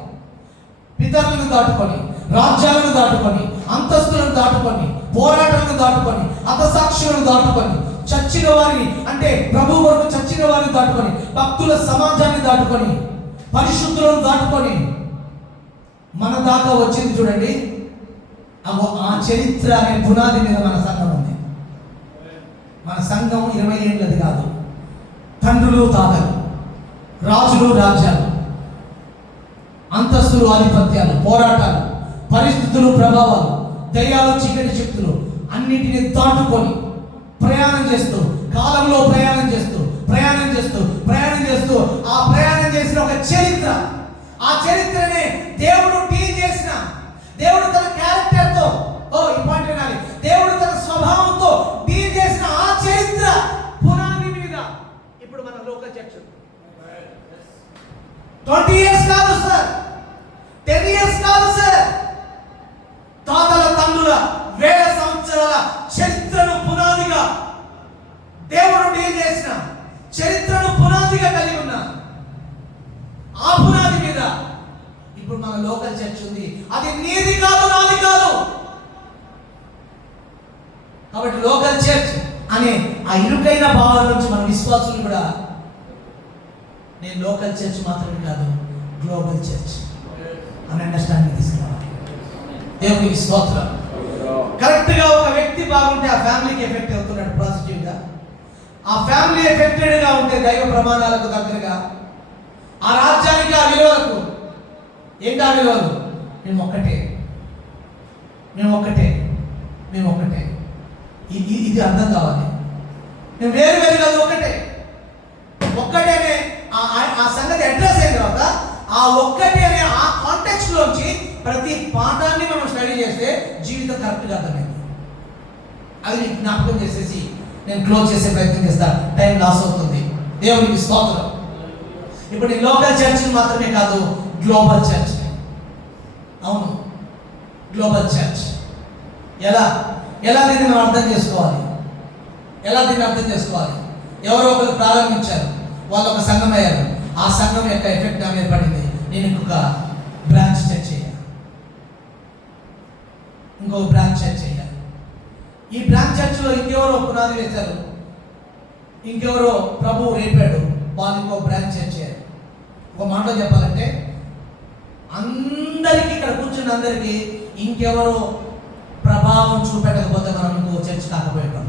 పితరులను దాటుకొని, రాజ్యాలను దాటుకొని, అంతస్తులను దాటుకొని, పోరాటాలను దాటుకొని, హతసాక్షులను దాటుకొని, చచ్చిన వారిని అంటే ప్రభు కొరకు చచ్చిన వారిని దాటుకొని, భక్తుల సమాజాన్ని దాటుకొని, పరిశుద్ధులను దాటుకొని మన దాకా వచ్చింది. చూడండి, ఆ చరిత్ర అనే పునాది మీద మన సంఘం ఉంది. మన సంఘం 20 ఏళ్ళది కాదు. తండ్రులు, తాతలు, రాజులు, రాజ్యాలు, అంతస్తులు, ఆధిపత్యాలు, పోరాటాలు, పరిస్థితులు, ప్రభావాలు, దయ్యాలు, చీకటి శక్తులు అన్నిటిని దాటుకొని ప్రయాణం చేస్తూ, కాలంలో ప్రయాణం చేస్తూ ఆ ప్రయాణం చేసిన ఒక చరిత్ర. ఆ చరిత్రనే దేవుడు డీల్ చేసిన, దేవుడు తన క్యారెక్టర్తో, ఇంపార్టెంట్ వినాలి, దేవుడు తన స్వభావంతో డీల్ చేసిన ఆ చరిత్ర పునాది మీద ఇప్పుడు మన లోక ఆ ఇరుకైన భావాల నుంచి మన విశ్వాసులు కూడా నేను లోకల్ చర్చ్ మాత్రమే కాదు, గ్లోబల్ చర్చ్ అని అండర్స్టాండింగ్ తీసుకురావాలి. దేవునికి స్తోత్రం. కరెక్ట్గా ఒక వ్యక్తి బాగుంటే ఆ ఫ్యామిలీకి ఎఫెక్ట్ అవుతున్నాడు పాజిటివ్గా. ఆ ఫ్యామిలీ ఎఫెక్టెడ్గా ఉంటే దైవ ప్రమాణాలకు దగ్గరగా, ఆ రాజ్యానికి, ఆ విలువలకు. ఏంటి ఆ విలువలు? మేము ఒక్కటే, మేము ఒక్కటే, మేము ఒక్కటే. ఇది అర్థం కావాలి. మేము వేరు వేరు కాదు, ఒక్కటే. ఒక్కటే అనే ఆ సంగతి అడ్రస్ అయిన తర్వాత ఆ ఒక్కటి అనే ఆ కాంటెక్స్ట్ లోంచి ప్రతి పాఠాన్ని మనం స్టడీ చేస్తే జీవితం కరెక్ట్గా అర్థమైంది. అది నీకు జ్ఞాపకం చేసేసి నేను క్లోజ్ చేసే ప్రయత్నం చేస్తా, టైం లాస్ అవుతుంది. దేవునికి స్తోత్రం. ఇప్పుడు ఈ లోకల్ చర్చ్ మాత్రమే కాదు, గ్లోబల్ చర్చ్. అవును, గ్లోబల్ చర్చ్. ఎలా దీన్ని మనం అర్థం చేసుకోవాలి? ఎలా దీన్ని అర్థం చేసుకోవాలి? ఎవరో ఒకరు ప్రారంభించారు, వాళ్ళు ఒక సంఘం అయ్యారు. ఆ సంఘం యొక్క ఎఫెక్ట్ నా మీద పడింది. నేను ఇంకొక బ్రాంచ్ చర్చ్ చేయాలి, ఇంకొక బ్రాంచ్ చర్చ్ చేయాలి. ఈ బ్రాంచ్ చర్చ్లో ఇంకెవరో పునాది వేశారు, ఇంకెవరో ప్రభువు రేపాడు, వాళ్ళు ఇంకో బ్రాంచ్ చర్చ్ చేయాలి. ఒక మాటలో చెప్పాలంటే అందరికీ, ఇక్కడ కూర్చున్న అందరికీ ఇంకెవరో ప్రభావం చూపెట్టకపోతే మనం ఇంకో చర్చ్ కాకపోయేటం.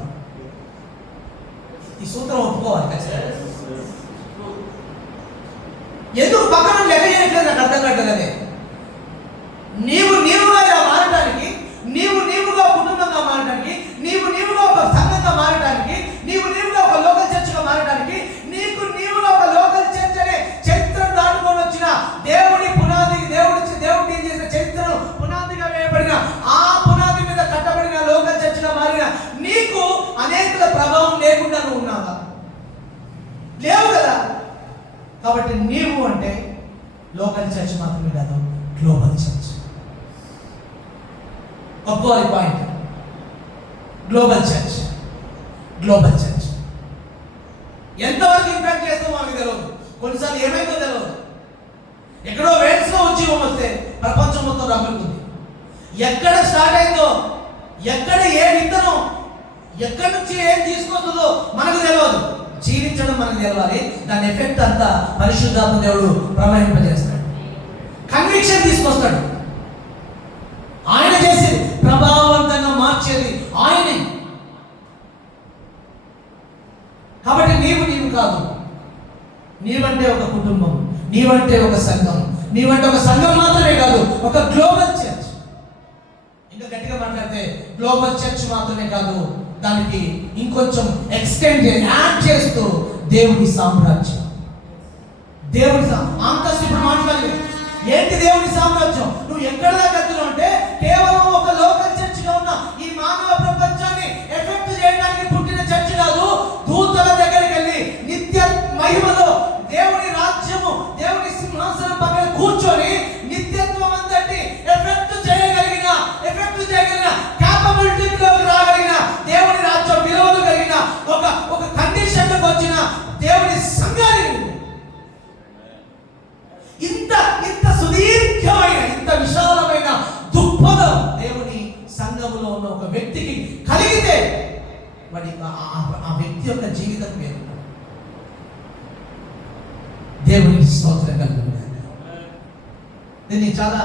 ఈ సూత్రం ఒప్పుకోవాలి ఖచ్చితంగా. ఎందుకు పక్కన లెక్క చేయట్లేదు నాకు అర్థం కావట్లేదు. అదే నీవుగా మారడానికి, నీవుగా కుటుంబంగా మారడానికి, నీవుగా ఒక సంఘంగా మారడానికి, నీవుగా ఒక లోకల్ చర్చ్గా మారడానికి, నీవుగా ఒక లోకల్ చర్చ్ అనే చరిత్రను దాటుకొని వచ్చిన దేవుడి పునాదికి, దేవుడు ఏం చేసిన చరిత్రను పునాదిగా వేయబడిన, ఆ పునాది మీద కట్టబడిన లోకల్ చర్చ్గా మారిన నీకు అనేకుల ప్రభావం లేకుండా నువ్వు ఉన్నావా? లేవు కదా. కాబట్టి నీవు అంటే లోకల్ చర్చ్ మాత్రమే కాదు, గ్లోబల్ చర్చ్. ఒక్కోరి point, global church. Global church ఎంతవరకు ఇంపాక్ట్ చేస్తామో మనకు తెలియదు. కొన్నిసార్లు ఏమైందో తెలియదు. ఎక్కడో వేల్స్లో ఉద్యమం వస్తే ప్రపంచం మొత్తం రమ్ముకుంది. ఎక్కడ స్టార్ట్ అయిందో, ఎక్కడ ఏ విత్తనం ఎక్కడి నుంచి ఏం తీసుకొస్తుందో మనకు తెలియదు. జీవించడం మనకు తెలవాలి. దాని ఎఫెక్ట్ అంతా పరిశుద్ధాత్మ దేవుడు ప్రవహింపజేస్తాడు, కన్విక్షన్ తీసుకొస్తాడు. ఆయన చేసి ప్రభావవంతంగా మార్చేది ఆయనే. కాబట్టి నీవు కాదు, నీవంటే ఒక కుటుంబం, నీవంటే ఒక సంఘం, నీవంటే ఒక సంఘం మాత్రమే కాదు, ఒక గ్లోబల్ చర్చ్. ఇంకా గట్టిగా మాట్లాడితే గ్లోబల్ చర్చ్ మాత్రమే కాదు, దానికి ఇంకొంచెం ఎక్స్టెండ్ యాడ్ చేస్తూ దేవుడి సామ్రాజ్యం. దేవుడి అంతస్తు ఇప్పుడు మాట్లాడలేదు. ఏంటి దేవుడి సామ్రాజ్యం? నువ్వు ఎక్కడ దగ్గర అంటే కేవలం ఒక లోకల్ చర్చ్గా ఉన్న ఈ మానవ ప్రపంచాన్ని ఎఫెక్ట్ చేయడానికి పుట్టిన చర్చ్ కాదు. దూతల దగ్గరికి వెళ్ళి నిత్య మహిమలో దేవుడి రాజ్యము, దేవుడి సింహాసనం పక్కన కూర్చొని నిత్యత్వం అంతటి ఎఫెక్ట్ చేయగలిగిన క్యాపబిలిటీలోకి రాగలిగిన, దేవుడి రాజ్యం విలువలు కలిగిన ఒక కండిషన్లోకి వచ్చిన దేవుడి సంఘాన్ని ఇంత సుదీర్ఘమైన, ఇంత విశాలమైన దృక్పథం దేవుని సంఘములో ఉన్న ఒక వ్యక్తికి కలిగితే మరి ఆ వ్యక్తి యొక్క జీవితం పేరు దేవునికి స్తోత్రం కలుగుతుంది. దీన్ని చాలా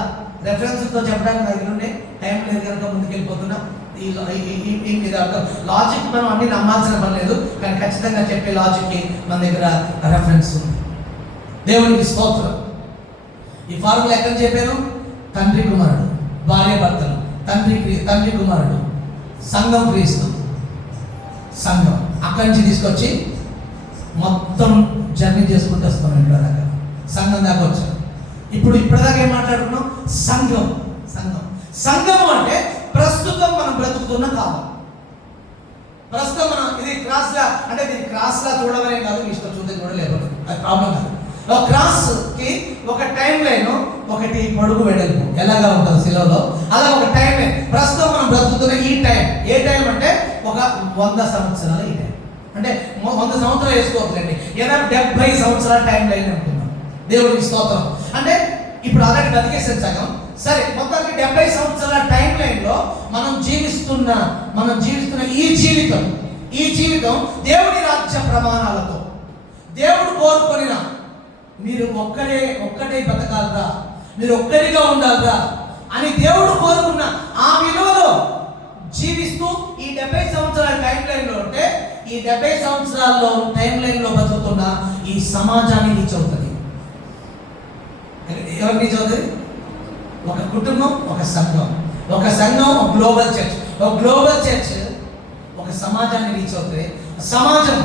రెఫరెన్స్తో చెప్పడానికి దగ్గర ఉండే టైం లేదు కనుక ముందుకెళ్ళిపోతున్నా. ఈ లాజిక్ మనం అన్ని నమ్మాల్సిన పని లేదు, కానీ ఖచ్చితంగా చెప్పే లాజిక్కి మన దగ్గర రెఫరెన్స్ ఉంది. దేవునికి స్తోత్రం. ఈ ఫార్ములా ఎక్కడ చెప్పాను? తండ్రి కుమారుడు, భార్య భర్తలు, తండ్రి కుమారుడు, సంఘం క్రీస్తు, సంఘం. అక్కడి నుంచి తీసుకొచ్చి మొత్తం జర్నీ చేసుకుంటూ వస్తాం ఇక్కడ దాకా, సంఘం దాకా వచ్చాం. ఇప్పటిదాకా ఏం మాట్లాడుకున్నాం? సంఘము అంటే ప్రస్తుతం మనం బ్రతుకుతున్న కాలం. ప్రస్తుతం మనం ఇది క్రాస్గా, అంటే దీన్ని క్రాస్గా చూడమనే కాదు, ఇష్టం చూద్దాం చూడలేదు, అది ప్రాబ్లం కాదు. క్రాస్కి ఒక టైం లైన్, ఒకటి పొడుగు వెడల్పు ఎలాగా ఉంటుంది శిలలో, అలా ఒక టైం లైన్. ప్రస్తుతం మనం బ్రతుకుతున్న ఈ టైం ఏ టైం అంటే ఒక 100 సంవత్సరాల ఈ టైం. అంటే 100 సంవత్సరాలు వేసుకోవద్దండి, ఏదైనా 70 సంవత్సరాల టైం లైన్ అనుకున్నాం. దేవుడికి స్తోత్రం. అంటే ఇప్పుడు అలాంటి బతికేసాను సగం. సరే, మొత్తానికి 70 సంవత్సరాల టైం లైన్లో మనం జీవిస్తున్న ఈ ఈ జీవితం దేవుని రాజ్య ప్రమాణాలతో, దేవుడు కోరుకొనిన మీరు ఒక్కటే బతకాలరా, మీరు ఒక్కరిగా ఉండాలరా అని దేవుడు కోరుకున్న ఆ విలువలో జీవిస్తూ ఈ 70 సంవత్సరాల టైం లైన్లో ఉంటే, ఈ 70 సంవత్సరాల్లో టైం లైన్లో బతుకుతున్న ఈ సమాజాన్ని రీచ్ అవుతుంది. ఎవరు రీచ్ అవుతుంది? ఒక కుటుంబం, ఒక సంఘం, ఒక గ్లోబల్ చర్చ్, ఒక గ్లోబల్ చర్చ్ ఒక సమాజాన్ని రీచ్ అవుతుంది. సమాజం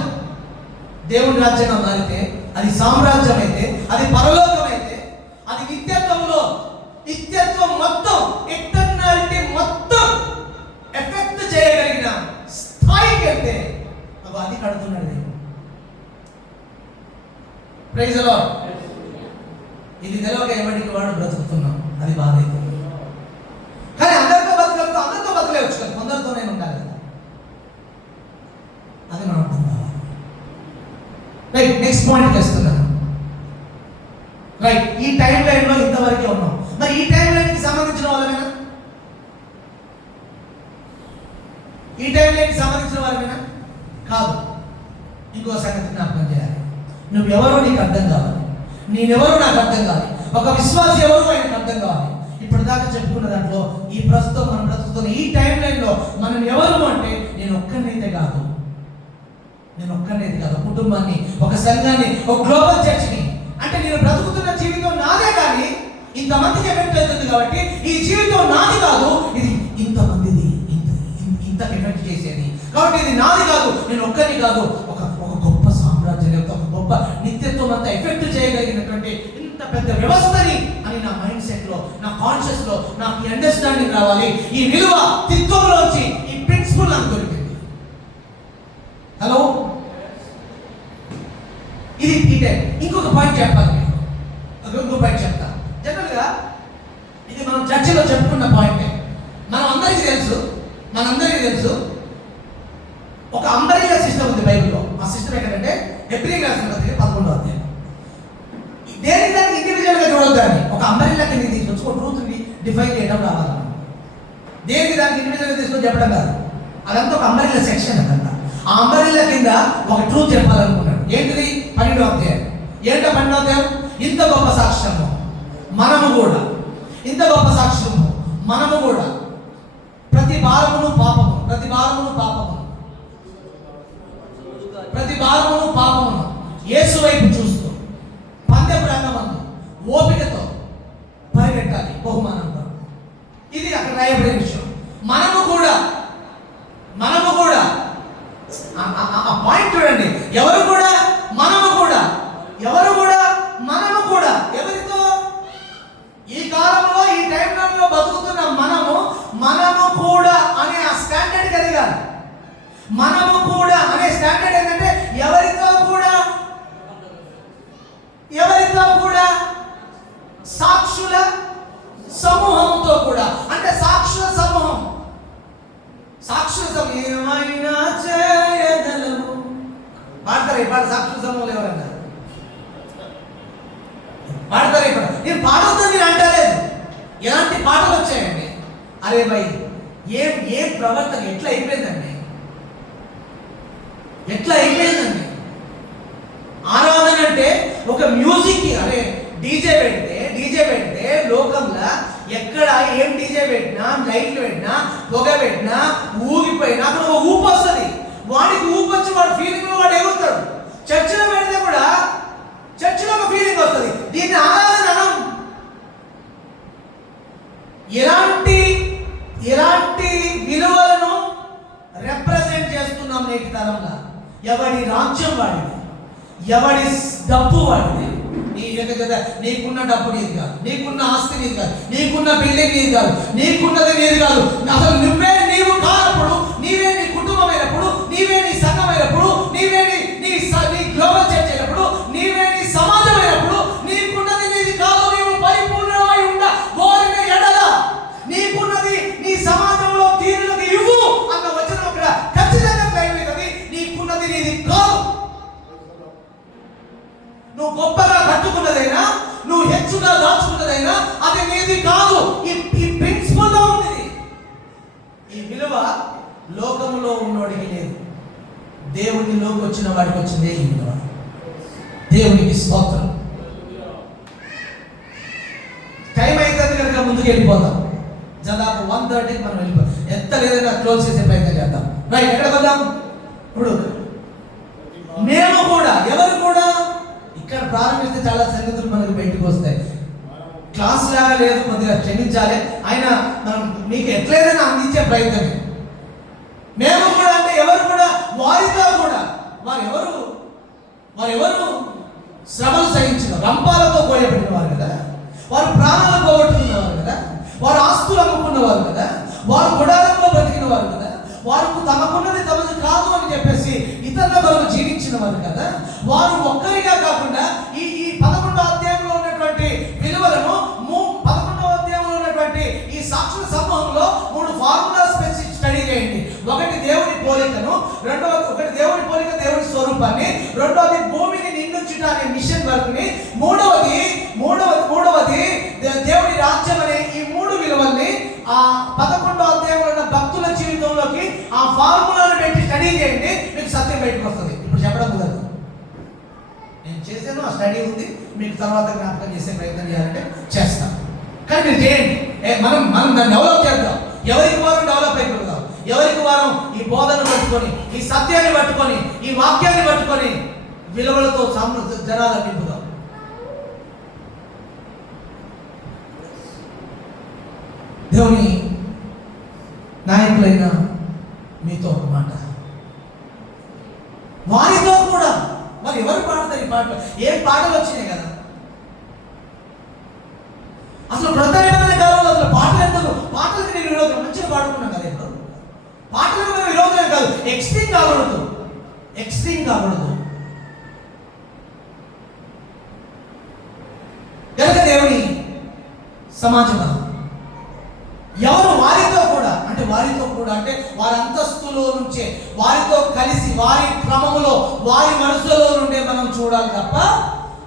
దేవుని రాజ్యంగా మారితే అది సామ్రాజ్యం అయితే, అది పరలోకం అయితే, అది నిత్యత్వం మొత్తం, ఎటర్నాలిటీ మొత్తం ఎఫెక్ట్ చేయగలిగిన స్థాయికి వెళ్తే అది కడుతున్నాడు. Praise the Lord. ఇది తెలియక ఎవరికి వాడు బ్రతుకుతున్నాం, అది బాధ అవుతుంది. కానీ అందరితో బతకలేవచ్చు కదా, కొందరితో నేను ఉండాలి కదా, అది మనం అర్థం కావాలి. రైట్, నెక్స్ట్ పాయింట్ చేస్తున్నాను. రైట్, ఈ టైం లైన్లో ఇంతవరకే ఉన్నాం. మరి ఈ టైం లైన్కి సంబంధించిన వాళ్ళమేనా? ఈ టైం లైన్కి సంబంధించిన వాళ్ళమేనా? కాదు. ఇంకో సంగతి జ్ఞాపకం చేయాలి. నువ్వెవరో నీకు అర్థం కావాలి, నేనెవరో నాకు అర్థం కావాలి, ఒక విశ్వాసి ఎవరో ఆయనకు అర్థం కావాలి. ఇప్పుడు దాకా చెప్పుకున్న దాంట్లో ఈ ప్రస్తుతం మనం బ్రతుకుతున్న ఈ టైం లైన్లో మనం ఎవరు అంటే, నేను ఒక్కరినైతే కాదు, కుటుంబాన్ని, ఒక సంఘాన్ని, ఒక గ్లోబల్ చర్చ్ని, అంటే నేను బ్రతుకుతున్న జీవితం నాదే కానీ ఇంతమందికి ఎఫెక్ట్ అవుతుంది కాబట్టి ఈ జీవితం నాది కాదు, ఇది ఇంతమందిది, ఇంతకు ఎఫెక్ట్ చేసేది కాబట్టి ఇది నాది కాదు, నేను ఒక్కరిని కాదు, ఒక గొప్ప సామ్రాజ్యం, ఒక గొప్ప నిత్యత్వం అంతా ఎఫెక్ట్ చేయగలిగినటువంటి ఇంత పెద్ద వ్యవస్థని అని నా మైండ్ సెట్లో, నా కాన్షియస్లో నాకు ఈ అండర్స్టాండింగ్ రావాలి. ఈ విలువ తిత్వంలోంచి ఈ ప్రిన్సిపల్ నాకు దొరికింది. హలో, ఇది డీటెయిల్. ఇంకొక పాయింట్ చెప్పాలి, ఇంకో పాయింట్ చెప్తా. జనరల్గా ఇది మనం చర్చలో చెప్పుకున్న పాయింటే, మనందరికీ తెలుసు ఒక అంబరిలా సిస్టమ్ ఉంది బైబిల్లో. ఆ సిస్టమ్ ఏంటంటే హెబ్రీయులకు రాసిన పత్రిక 11వ అధ్యాయం. దేనికి దానికి ఇండివిజువల్గా చూడొద్దని, ఒక అంబరిలా కింద తీసుకొచ్చి ఒక ట్రూత్ని డిఫైన్ చేయడం రావాలి. దేనికి దానికి ఇండివిజువల్గా తీసుకొని చెప్పడం కాదు, అదంతా ఒక అంబరిలా సెక్షన్. అదంతా ఆ అంబరిలా కింద ఒక ట్రూత్ చెప్పాలనుకున్నాడు. ఏంటిది? 12వ అధ్యాయం. ఏంటో 12వ అధ్యాయం? ఇంత గొప్ప సాక్ష్యము మనము కూడా, ప్రతి భారమును పాపమును యేసు వైపు చూస్తూ పందెపు రంగమందు ఓపికతో పరిగెట్టాలి బహుమానంతో. ఇది అక్కడ రాయబడిన విషయం. మనము కూడా ఆ పాయింట్ చూడండి. ఎవరు కూడా? మనము కూడా. ఎవరితో? ఈ కాలంలో, ఈ టైంలో బతుకుతున్న మనము కూడా అనే ఆ స్టాండర్డ్ కలిగాలి. మనము కూడా అనే స్టాండర్డ్ ఏంటంటే ఎవరితో కూడా? సాక్షుల సమూహంతో కూడా. అంటే సాక్షుల సమూహం ఏమైనా చేయగలము. పాడతారు ఈ పాట. సాక్షుల సమూహంలో ఎవరన్నారు? పాడతారు ఈ పాట. నేను పాడొద్దని నేను అంటలేదు. ఎలాంటి పాటలు వచ్చాయండి? అరే భయ్, ఏం ప్రవర్తన ఎట్లా అయిపోయిందండి? ఆరాధన అంటే ఒక మ్యూజిక్. అరే డీజే పెడితే లోకంలో ఎక్కడ ఏం డీజే పెట్టినా, లైట్లు పెట్టినా, పొగ పెట్టినా, ఊగిపోయినా అక్కడ ఒక ఊపు వస్తుంది. వాడికి ఊపు వచ్చి వాడు ఫీలింగ్ వాడు ఎగురుతాడు. చర్చిలో పెడితే కూడా చర్చిలో ఒక ఫీలింగ్ వస్తుంది. దీన్ని ఆరాధన అనం. ఎలాంటి విలువలను రిప్రజెంట్ చేస్తున్నాం నేటి తరంలో? ఎవడి రాజ్యం వాడిది, ఎవడి డబ్బు వాడిది. నీకున్న డబ్బు నీది కాదు, నీకున్న ఆస్తి నీది కాదు, నీకున్న బిల్డింగ్ నీది కాదు, నీకున్నది నీది కాదు. అసలు నీవు కానప్పుడు, నీవే నీ కుటుంబం అయినప్పుడు, నీవే నీ సంఘం అయినప్పుడు, నీవే నీ గ్లోబల్ చర్చ్ అయినప్పుడు, నీవే నీ సమాజం అయినప్పుడు, నీకున్నది నీది కాదు. నీవు పరిపూర్ణమై ఉండ కోరిన ఎడల నీకున్నది నీ సమాజంలో తీరులకు ఇవ్వు అన్న వచనం అక్కడ ఖచ్చితంగా క్లైమ్ అవుతుంది. నీకున్నది నీది కాదు. నువ్వు గొప్పగా కట్టుకున్నదైనా, నువ్వు హెచ్చుగా దాచుకున్నదైనా అది నీది కాదు. ఈ ప్రిన్సిపల్లో ఉంది. ఈ విలువ లోకములో ఉన్నోడికి లేదు. దేవునిలోకి వచ్చిన వాడికి వచ్చిందే ఈ విలువ. దేవునికి స్తోత్రం. టైం అవుతుంది కనుక ముందుకు వెళ్ళిపోతాం. దాదాపు 1:30 మనం వెళ్ళిపోతాం. ఎంత లేదన్నా క్లోజ్ చేసే ప్రయత్నం చేద్దాం. రైట్, ఎక్కడ పోదాం ఇప్పుడు? మేము కూడా, ఎవరు కూడా ఇక్కడ ప్రారంభిస్తే చాలా సంగతులు మనకు బయటకు వస్తాయి. క్లాస్ లాగా లేదు, కొద్దిగా క్షమించాలి. ఆయన మనం మీకు ఎట్లయినా అందించే ప్రయత్నమే. మేము కూడా అంటే ఎవరు కూడా, వారితో కూడా వారెవరు శ్రమలు సహించిన రంపాలతో పోయబడిన వారు కదా, వారు ప్రాణాలు పోగొట్టుకున్నవారు కదా, వారు ఆస్తులు అమ్ముకున్నవారు కదా, వారు గుడారంలో బ్రతికిన వారు కదా, వారు తమకున్నది తమది కాదు అని చెప్పేసి ఇతరుల కొరకు జీవించిన వారు కదా, వారు ఒక్కరిగా కాకుండా ఈ 11వ అధ్యాయంలో ఉన్నటువంటి విలువలను 11వ అధ్యాయంలో ఉన్నటువంటి ఈ సాక్షుల సమూహంలో 3 ఫార్ములాస్ స్టడీ చేయండి. ఒకటి దేవుని పోలికను, ఒకటి దేవుని పోలిక దేవుని స్వరూపాన్ని, రెండవది భూమిని నిండించుట అనే మిషన్ వర్క్ని, మూడవది దేవుని రాజ్యం అనే ఈ 3 విలువల్ని ఆ 11వ అధ్యాయంలో ఉన్న భక్తుల జీవితంలోకి ఆ ఫార్ములాను పెట్టి స్టడీ చేయండి. మీకు సత్యం బయటకు వస్తుంది. ఇప్పుడు చెప్పడం కుదరదు. నేను చేశాను, ఆ స్టడీ ఉంది, మీకు తర్వాత జ్ఞాపకం చేసే ప్రయత్నం చేయాలంటే చేస్తాను. కానీ మీరు చేయండి. మనం దాన్ని డెవలప్ చేద్దాం. ఎవరికి వారం డెవలప్ అయిపోతాం. ఎవరికి వారం ఈ బోధన పట్టుకొని, ఈ సత్యాన్ని పట్టుకొని, ఈ వాక్యాన్ని పట్టుకొని విలువలతో జనాలను నింపుదాం. దేవుని నాయకులైన మీతో ఒక మాట, వారితో కూడా మరి ఎవరు పాడతారు ఈ పాటలు? ఏం పాటలు వచ్చినాయి కదా అసలు. క్రొత్త నిబంధన కాలంలో అసలు పాటలు ఎందుకు? పాటలకు నేను విరోధం, మంచిగా పాడుకున్నాను కదా. ఇప్పుడు పాటలకు మేము విరోధం కాదు, ఎక్స్ట్రీమ్ కాకూడదు. కనుక దేవుని సమాజంగా ఎవరు వారితో కూడా అంటే వారి అంతస్తులో నుంచే, వారితో కలిసి, వారి క్రమములో, వారి మనసులో నుండే మనం చూడాలి తప్ప,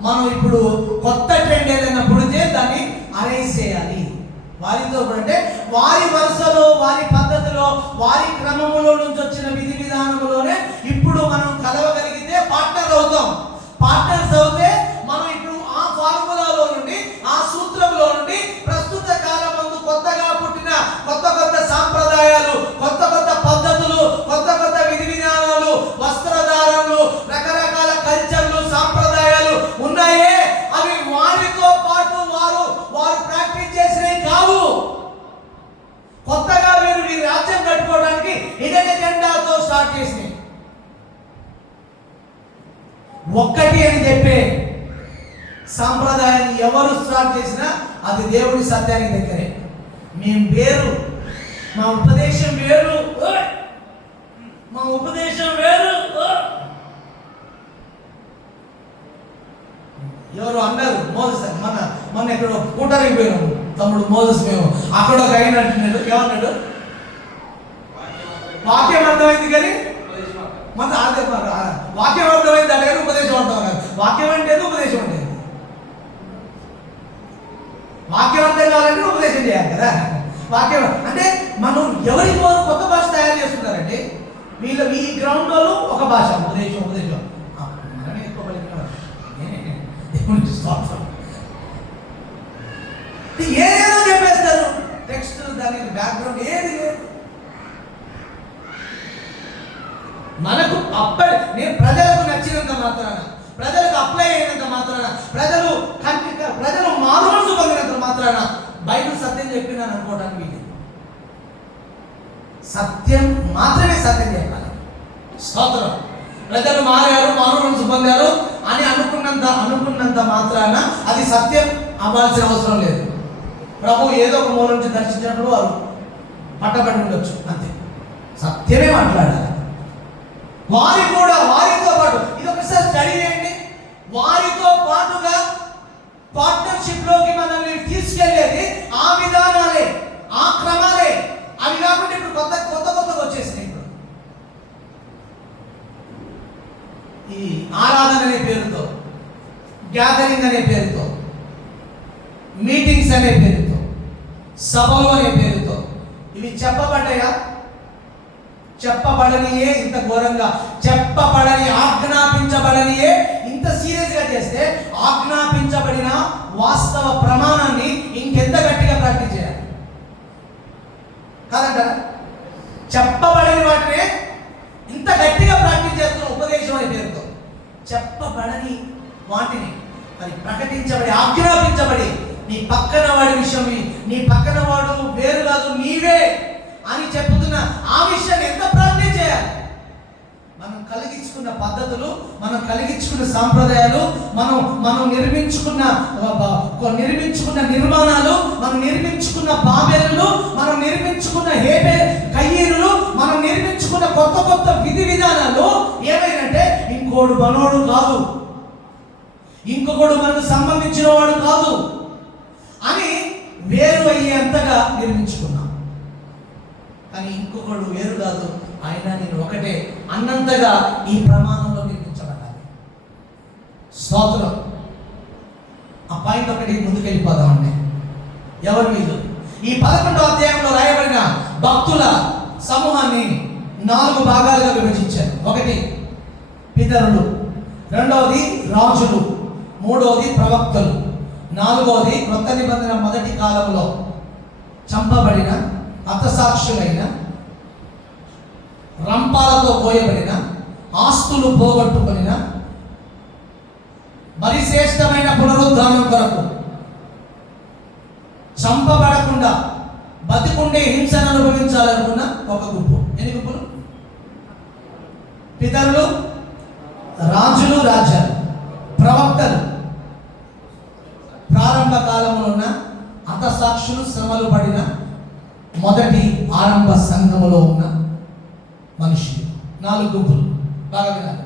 మనం ఇప్పుడు కొత్త ట్రెండ్ ఏదైనా పుడితే దాన్ని అరేసేయాలి. వారితో కూడా అంటే వారి వరుసలో, వారి పద్ధతిలో, వారి క్రమములో నుంచి వచ్చిన విధి విధానములోనే ఇప్పుడు మనం కలవగలిగితే పార్ట్నర్స్ అవుతే మనం ఇప్పుడు ఆ ఫార్ములాలో నుండి, ఆ సూత్రంలో నుండి ప్రస్తుత కాలం ముందు కొత్తగా పుట్టిన కొత్త సాంప్రదాయాలు, కొత్త పద్ధతులు, కొత్త విధి విధానాలు, వస్త్రధారణలు, రకరకాల కల్చర్లు, సాంప్రదాయాలు ఉన్నాయే, అవి వారితో పాటు వారు ప్రాక్టీస్ చేసినవి కావు. కొత్తగా వీరి రాజ్యం కట్టుకోవడానికి ఇదే ఎజెండాతో స్టార్ట్ చేసినాయి. ఒక్కటి అని చెప్పే సాంప్రదాయాన్ని ఎవరు స్టార్ట్ చేసినా అది దేవుని సత్యానికి దగ్గరే. మేము వేరు, మా ఉపదేశం వేరు. ఎవరు అన్నారు మోసెస్, మన ఎక్కడో కూటరికి పోయినాము తమ్ముడు మోసెస్, మేము అక్కడ ఒక ఆయన అంటున్నాడు, ఏమన్నాడు? వాక్యం అర్థమైంది కానీ వాక్యం అర్థమైంది అంటే ఉపదేశం అంటాం కాదు. వాక్యం అంటే ఉపదేశం అంటే, వాక్యం అర్థం కావాలంటే ఉపదేశం చేయాలి కదా. వాక్యం అంటే మనం ఎవరికి వారు కొత్త భాష తయారు చేసుకుంటారంటే, వీళ్ళు ఈ గ్రౌండ్ వాళ్ళు ఒక భాష, ఉపదేశం మనమే ఎక్కువ ఏదో చెప్పేస్తారు. టెక్స్ట్ దానికి బ్యాక్గ్రౌండ్ ఏది లేదు. మనకు నేను ప్రజలకు నచ్చినంత మాత్రాన, ప్రజలకు అప్లై అయినంత మాత్రాన, ప్రజలు మారుమనసు పొందినంత మాత్రాన బైబిల్ సత్యం చెప్పిందని అనుకోవడానికి వీలు. సత్యం మాత్రమే సత్యం చెప్పాలి. స్తోత్రం. ప్రజలు మారుమనసు పొందారు అని అనుకున్నంత మాత్రాన అది సత్యం అవ్వాల్సిన అవసరం లేదు. ప్రభు ఏదో ఒక మూల నుంచి దర్శించినప్పుడు వారు పట్టబడి ఉండొచ్చు, అంతే. సత్యమే మాట్లాడాలి. వారితో పాటు ఇది ఒకసారి స్టడీ చేయండి. వారితో పాటుగా పార్ట్నర్షిప్ లోకి మనల్ని తీసుకెళ్లేది ఆ విధానాలే, ఆ క్రమాలే. అవి కాకుండా ఇప్పుడు కొత్తగా వచ్చేసినాయి. ఇప్పుడు ఈ ఆరాధన అనే పేరుతో, గ్యాదరింగ్ అనే పేరుతో, మీటింగ్స్ అనే పేరుతో, సభలు అనే పేరుతో ఇవి చెప్పబడ్డాయా? చెప్పబడనియే ఇంత ఘోరంగా, చెప్పబడని ఆజ్ఞాపించబడనియే ఇంత సీరియస్ గా చేస్తే, ఆజ్ఞాపించబడిన వాస్తవ ప్రమాణాన్ని ఇంకెంత గట్టిగా ప్రాక్టీస్ చేయాలి కాదంటారా? చెప్పబడని వాటినే ఇంత గట్టిగా ప్రాక్టీస్ చేస్తున్న ఉపదేశం అనే పేరుతో చెప్పబడని వాటిని మరి ప్రకటించబడి, ఆజ్ఞాపించబడి, నీ పక్కన వాడి విషయం, నీ పక్కన వాడు వేరు కాదు నీవే అని చెప్పుతున్న ఆ విషయాన్ని ఎంత ప్రాక్టీస్ చేయాలి? మనం కలిగించుకున్న పద్ధతులు, మనం కలిగించుకున్న సాంప్రదాయాలు, మనం నిర్మించుకున్న నిర్మాణాలు, మనం నిర్మించుకున్న బాబేలు, మనం నిర్మించుకున్న కయ్యేరులు, మనం నిర్మించుకున్న కొత్త కొత్త విధి విధానాలు ఏమైనంటే ఇంకోడు మనోడు కాదు, ఇంకొకడు మనకు సంబంధించిన వాడు కాదు అని వేరు అయ్యేంతగా నిర్మించుకున్నాం. కానీ ఇంకొకడు వేరు కాదు, ఆయన నేను ఒకటే అన్నంతగా ఈ ప్రమాణంలో నిర్మించబడాలి. స్తోత్రం. ఆ పాయింట్ ఒకటి ముందుకెళ్ళిపోదామండి. ఎవరు వీళ్ళు? ఈ 11వ అధ్యాయంలో రాయబడిన భక్తుల సమూహాన్ని 4 భాగాలుగా విభజించారు. 1 పితరులు, 2వది రాజులు, 3వది ప్రవక్తలు, 4వది కొత్త నిబంధన మొదటి కాలంలో చంపబడిన హతసాక్షులైన, రంపాలతో పోయబడిన, ఆస్తులు పోగొట్టుకొనిన, మరి శ్రేష్టమైన పునరుద్ధానం కొరకు చంపబడకుండా బతికుండే హింసను అనుభవించాలనుకున్న ఒక గుంపు. ఎన్ని గుంపులు? పితరులు, రాజులు, రాజ్యాలు, ప్రవక్తలు, ప్రారంభ కాలంలో ఉన్న హతసాక్షులు, శ్రమలు పడిన మొదటి ఆరంభ సంఘములో ఉన్న మనుషులు. 4 గుంపులు. బాగా వినాలి.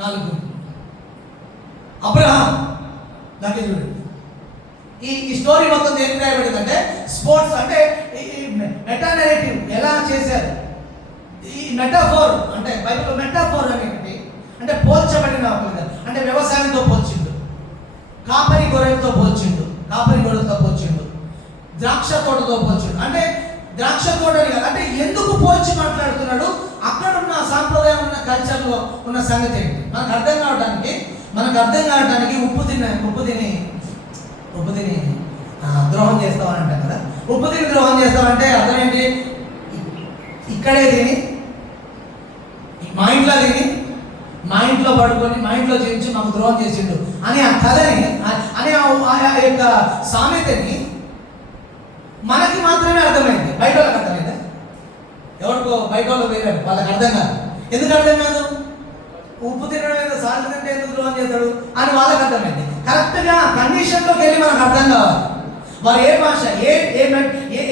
4 గుంపులు. అబ్రహాం దానికి చూడండి. ఈ స్టోరీ మొత్తం దేనికి రాయబడిందంటే స్పోర్ట్స్, అంటే మెటా నెరేటివ్ ఎలా చేశారు, ఈ మెటాఫోర్ అంటే బైబిల్లో మెటాఫోర్ అనేది అంటే పోల్చబడిన అంటే వ్యవసాయంతో పోల్చిండు, కాపరి గొర్రెలతో పోల్చిండు, ద్రాక్ష తోటతో పోల్చిండు. అంటే ద్రాక్ష తోటని కాదు, అంటే ఎందుకు పోల్చి మాట్లాడుతున్నాడు? అక్కడ ఉన్న సాంప్రదాయం, ఉన్న కల్చర్లో ఉన్న సంగతి ఏంటి మనకు అర్థం కావడానికి ఉప్పు తిని ద్రోహం చేస్తామని అంటాం కదా. ఉప్పు తిని ద్రోహం చేస్తామంటే అర్థం ఏంటి? ఇక్కడే తిని, మా ఇంట్లో పడుకొని, మా ఇంట్లో చేయించి మాకు ద్రోహం చేసిండు అని ఆ కథని, అని ఆ యొక్క సామెతని మనకి మాత్రమే అర్థమైంది, బయట వాళ్ళకి అర్థమైందా? ఎవరికో బయట వాళ్ళు వేరే వాళ్ళకి అర్థం కాదు. ఎందుకు అర్థం కాదు? ఉప్పు తినడం ఏదో సాల్ట్ తింటే ఎందుకు ద్రోహం చేస్తాడు అని వాళ్ళకి అర్థమైంది. కరెక్ట్గా కండిషన్లోకి వెళ్ళి మనకు అర్థం కావాలి. వారు ఏ భాష,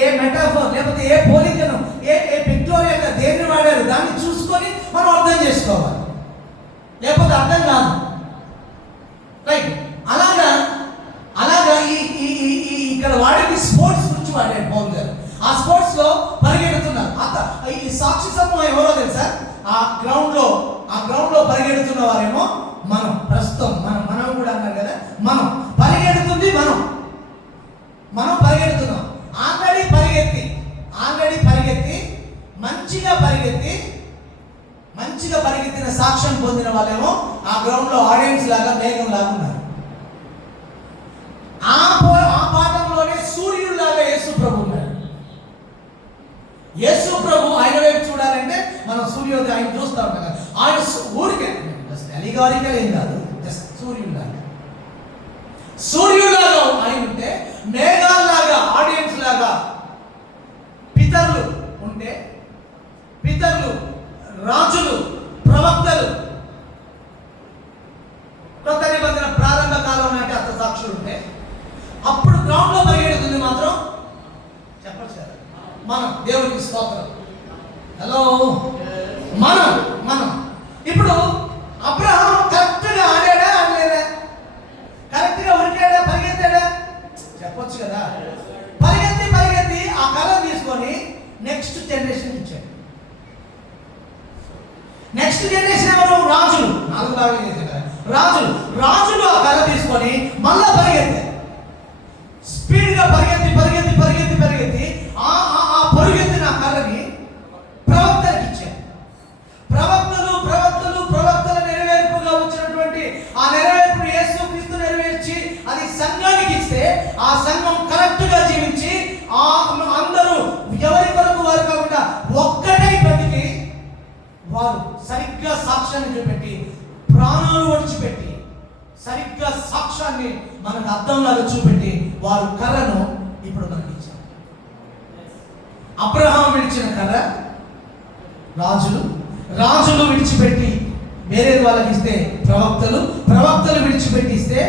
ఏ మెటాఫోర్, లేకపోతే ఏ పోలికను, ఏ పిక్టోరియల్గా దేన్ని వాడారు దాన్ని చూసుకొని మనం అర్థం చేసుకోవాలి, లేకపోతే అర్థం కాదు. రైట్. అలాగా ఇక్కడ వాడేది స్పోర్ట్స్ గురించి వాడాడు పౌల్ గారు. ఆ స్పోర్ట్స్ లో పరిగెడుతున్నారు. ఈ సాక్షి సమూహం ఎవరో తెలుసా? ఆ గ్రౌండ్ లో పరిగెడుతున్న వారేమో మనం. ప్రస్తుతం మనం కూడా అన్నారు కదా, మనం పరిగెడుతుంది, మనం పరిగెడుతున్నాం. ఆల్రెడీ పరిగెత్తి మంచిగా పరిగెత్తిన సాక్ష్యం పొందిన వాళ్ళేమో ఆ గ్రౌండ్ లో ఆడియన్స్ లాగా, మేఘం లాగా ఉన్నారు. ఆ పాఠంలోనే సూర్యుడిలాగా యేసు ప్రభు ఉన్నారు. యేసు ప్రభు ఆయన వైపు చూడాలంటే మనం సూర్యోదయం ఆయన చూస్తూ ఉంటాం కదా. ఆయన ఊరికే అలిగారికల్ ఏం కాదు, జస్ట్ సూర్యుడిలాగా ఆయన ఉంటే, మేఘాల్లాగా ఆడియన్స్ లాగా పితరులు ఉంటే, రాజులు, ప్రవక్తలు, కొత్త నిబంధన ప్రారంభ కాలం నాటి హతసాక్షులు ఉంటే, అప్పుడు గ్రౌండ్ లో పరిగెడుతుంది మాత్రం చెప్పచ్చు కదా మనం. దేవునికి స్తోత్రం. హలో, మనం ఇప్పుడు అబ్రహాం కరెక్ట్గా ఆడాడా, ఆడలేదా? కరెక్ట్గా ఉరికాడా, పరిగెత్తాడా? చెప్పొచ్చు కదా. పరిగెత్తి ఆ కళ తీసుకొని నెక్స్ట్ జనరేషన్ ఇచ్చాడు. నెక్స్ట్ జనరేషన్ ఎవరు? రాజులు. 4 భాగాలు చేశారు కదా. రాజులు ఆ కళ తీసుకొని మళ్ళా పరిగెత్తారు. స్పీడ్గా పరిగెత్తి ఆ పరుగెత్తిన కళని వారు సరిగ్గా సాక్ష్యాన్ని చూపెట్టి ప్రాణాలు ఒడిచిపెట్టి సరిగ్గా సాక్ష్యాన్ని మనకు అర్థంలాగా చూపెట్టి వారు కర్రను ఇప్పుడు మనకి ఇచ్చారు. అబ్రహాం విడిచిన కర్ర రాజులు విడిచిపెట్టి వేరే వాళ్ళకి ఇస్తే ప్రవక్తలు విడిచిపెట్టి ఇస్తే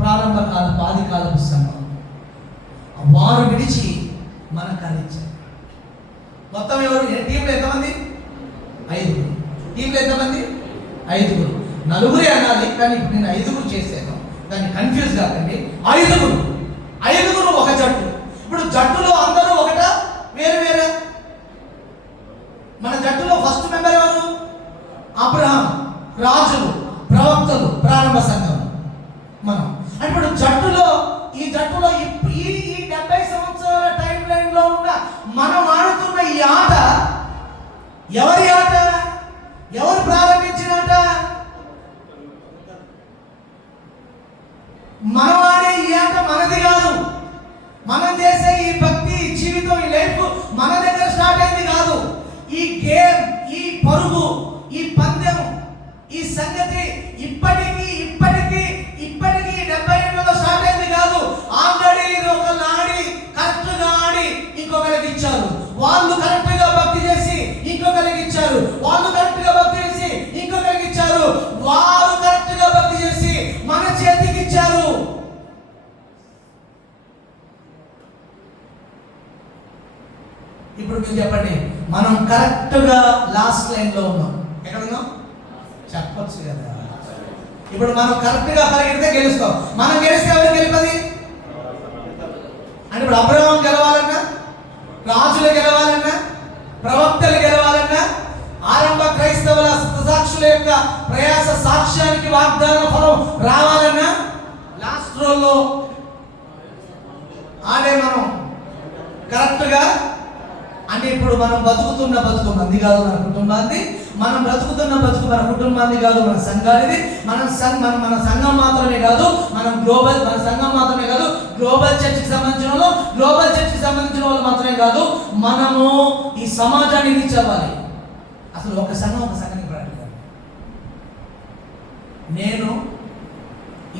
ప్రారంభ కాలం ఆది కాలపు సంఘం వారు విడిచి మనకు అందించారు. మొత్తం ఎవరు టీంలో ఎంతమంది? 5. టీంలో ఎంతమంది? 5. 4 అనాలి, కానీ ఇప్పుడు నేను 5 చేశాను. దాన్ని కన్ఫ్యూజ్ కాకండి. 5 ఒక జట్టు. ఇప్పుడు జట్టులో అందరూ ఒకట వేరు. మన జట్టులో ఫస్ట్ మెంబర్ ఎవరు? అబ్రహాం, రాజులు, ప్రవక్తలు, ప్రారంభ సంఘం మనం. ఇప్పుడు ఈ జట్టులో ఈ 70 సంవత్సరాల టైం లైన్ లో ఉన్న మనం ఆడుతున్న ఈ ఆట ఎవరి ఆట? ఎవరు ప్రారంభించిన ఆట? మనం ఆడే ఈ ఆట మనది కాదు. మనం చేసే ఈ భక్తి, ఈ జీవితం, ఈ లైఫ్ మన దగ్గర స్టార్ట్ అయింది కాదు. ఈ గేమ్, ఈ పరుగు, ఈ పందెం, ఈ సంగతి ఇప్పటికీ 70 ఏళ్ళలో స్టార్ట్ అయింది కాదు. ఆల్రెడీ ఒకళ్ళు ఆడి కరెక్ట్గా ఆడి ఇంకొకరికి ఇచ్చారు. వాళ్ళు కరెక్ట్గా భక్తి చేసి ఇంకొకరికి ఇచ్చారు. వాళ్ళు కరెక్ట్గా భక్తి చేసి ఇంకొకరికి ఇచ్చారు. వారు కరెక్ట్గా భక్తి చేసి మన చేతికి ఇచ్చారు. ఇప్పుడు మీరు చెప్పండి, మనం కరెక్ట్గా లాస్ట్ లైన్లో ఉన్నాం. ఎక్కడ ఉన్నాం? చెప్పొచ్చు కదా. ఇప్పుడు మనం కరెక్ట్గా పరిగెడితే గెలుస్తాం. మనం గెలిస్తే ఎవరు గెలుపది? అంటే ఇప్పుడు అబ్రహాం గెలవాలన్నా, రాజులు గెలవాలన్నా, ప్రవక్తలు గెలవాలన్నా, ఆరంభ క్రైస్తవుల సాక్షుల యొక్క ప్రయాస సాక్ష్యానికి వాగ్దాన ఫలం రావాలన్నా లాస్ట్ రోల్లో ఆడే మనం కరెక్ట్గా. అంటే ఇప్పుడు మనం బతుకుతున్న బతుకు మంది కాదు మన కుటుంబాన్ని, మనం బ్రతుకుతున్న బతుకు మన కుటుంబాన్ని కాదు, మన సంఘానిది. మన సంఘం మాత్రమే కాదు, మన సంఘం మాత్రమే కాదు, గ్లోబల్ చర్చికి సంబంధించిన వాళ్ళు మాత్రమే కాదు, మనము ఈ సమాజాన్ని రీచ్ అవ్వాలి. అసలు ఒక సంఘానికి పడాలి. నేను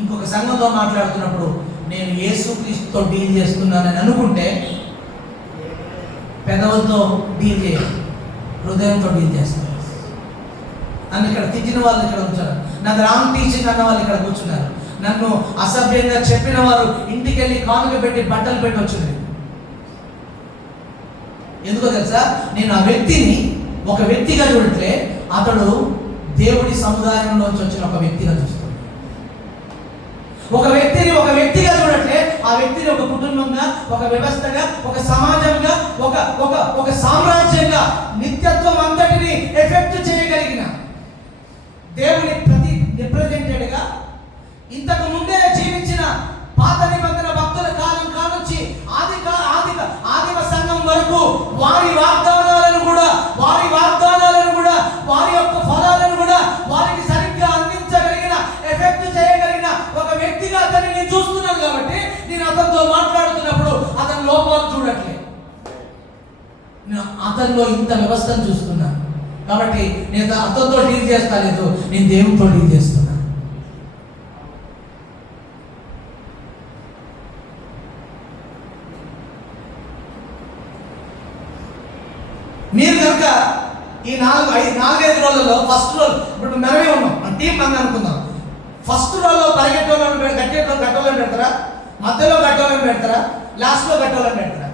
ఇంకొక సంఘంతో మాట్లాడుతున్నప్పుడు నేను యేసుక్రీస్తుతో డీల్ చేస్తున్నానని అనుకుంటే పెదవులతో డీల్ చేయాలి, హృదయంతో డీల్ చేస్తారు. నన్ను ఇక్కడ తిట్టిన వాళ్ళు ఇక్కడ ఉంచారు, నాకు రాంగ్ టీచింగ్ అన్న వాళ్ళు ఇక్కడ కూర్చున్నారు, నన్ను అసభ్యంగా చెప్పిన వారు ఇంటికి వెళ్ళి కానుక పెట్టి బట్టలు పెట్టి వచ్చింది. ఎందుకో తెలుసా? నేను ఆ వ్యక్తిని ఒక వ్యక్తిగా చూడట్లే, అతడు దేవుడి సముదాయంలోంచి వచ్చిన ఒక వ్యక్తిగా చూస్తాడు. ఒక వ్యక్తిగా చూడట్లే, ఆ వ్యక్తిని ఒక కుటుంబంగా, ఒక వ్యవస్థగా, ఒక సమాజంగా, ఒక సామ్రాజ్యంగా, నిత్యత్వం అంతటిని ఎఫెక్ట్ చేయగలిగిన దేవుని ప్రతి రిప్రజెంటెడ్గా ఇంతకు ముందే జీవించిన పాత నిబంధన భక్తుల కాలం కానుంచి ఆదిమ సంఘం వరకు వారి వాగ్దానాలను కూడా వారి యొక్క ఫలాలను కూడా వారికి సరిగ్గా అందించగలిగిన, ఎఫెక్ట్ చేయగలిగిన ఒక వ్యక్తిగా అతన్ని నేను చూస్తున్నాను. కాబట్టి నేను అతనితో మాట్లాడుతున్నప్పుడు అతని లోపాలు చూడట్లేదు, నేను అతనిలో ఇంత వ్యవస్థను చూస్తున్నాను. కాబట్టి నేను అతనితో డీల్ చేస్తా లేదు, నేను దేవునితో డీల్ చేస్తున్నా. మీరు కనుక ఈ 4-5 రోజుల్లో ఫస్ట్ రోజు ఇప్పుడు మనమే ఉన్నాం, మన టీం మంది అనుకుందాం. ఫస్ట్ రోజులో పరిగెట్టోళ్ళని గట్టోళ్ళని పెడతారా? మధ్యలో గట్టోళ్ళని పెడతారా? లాస్ట్లో గట్టోళ్ళని పెడతారా?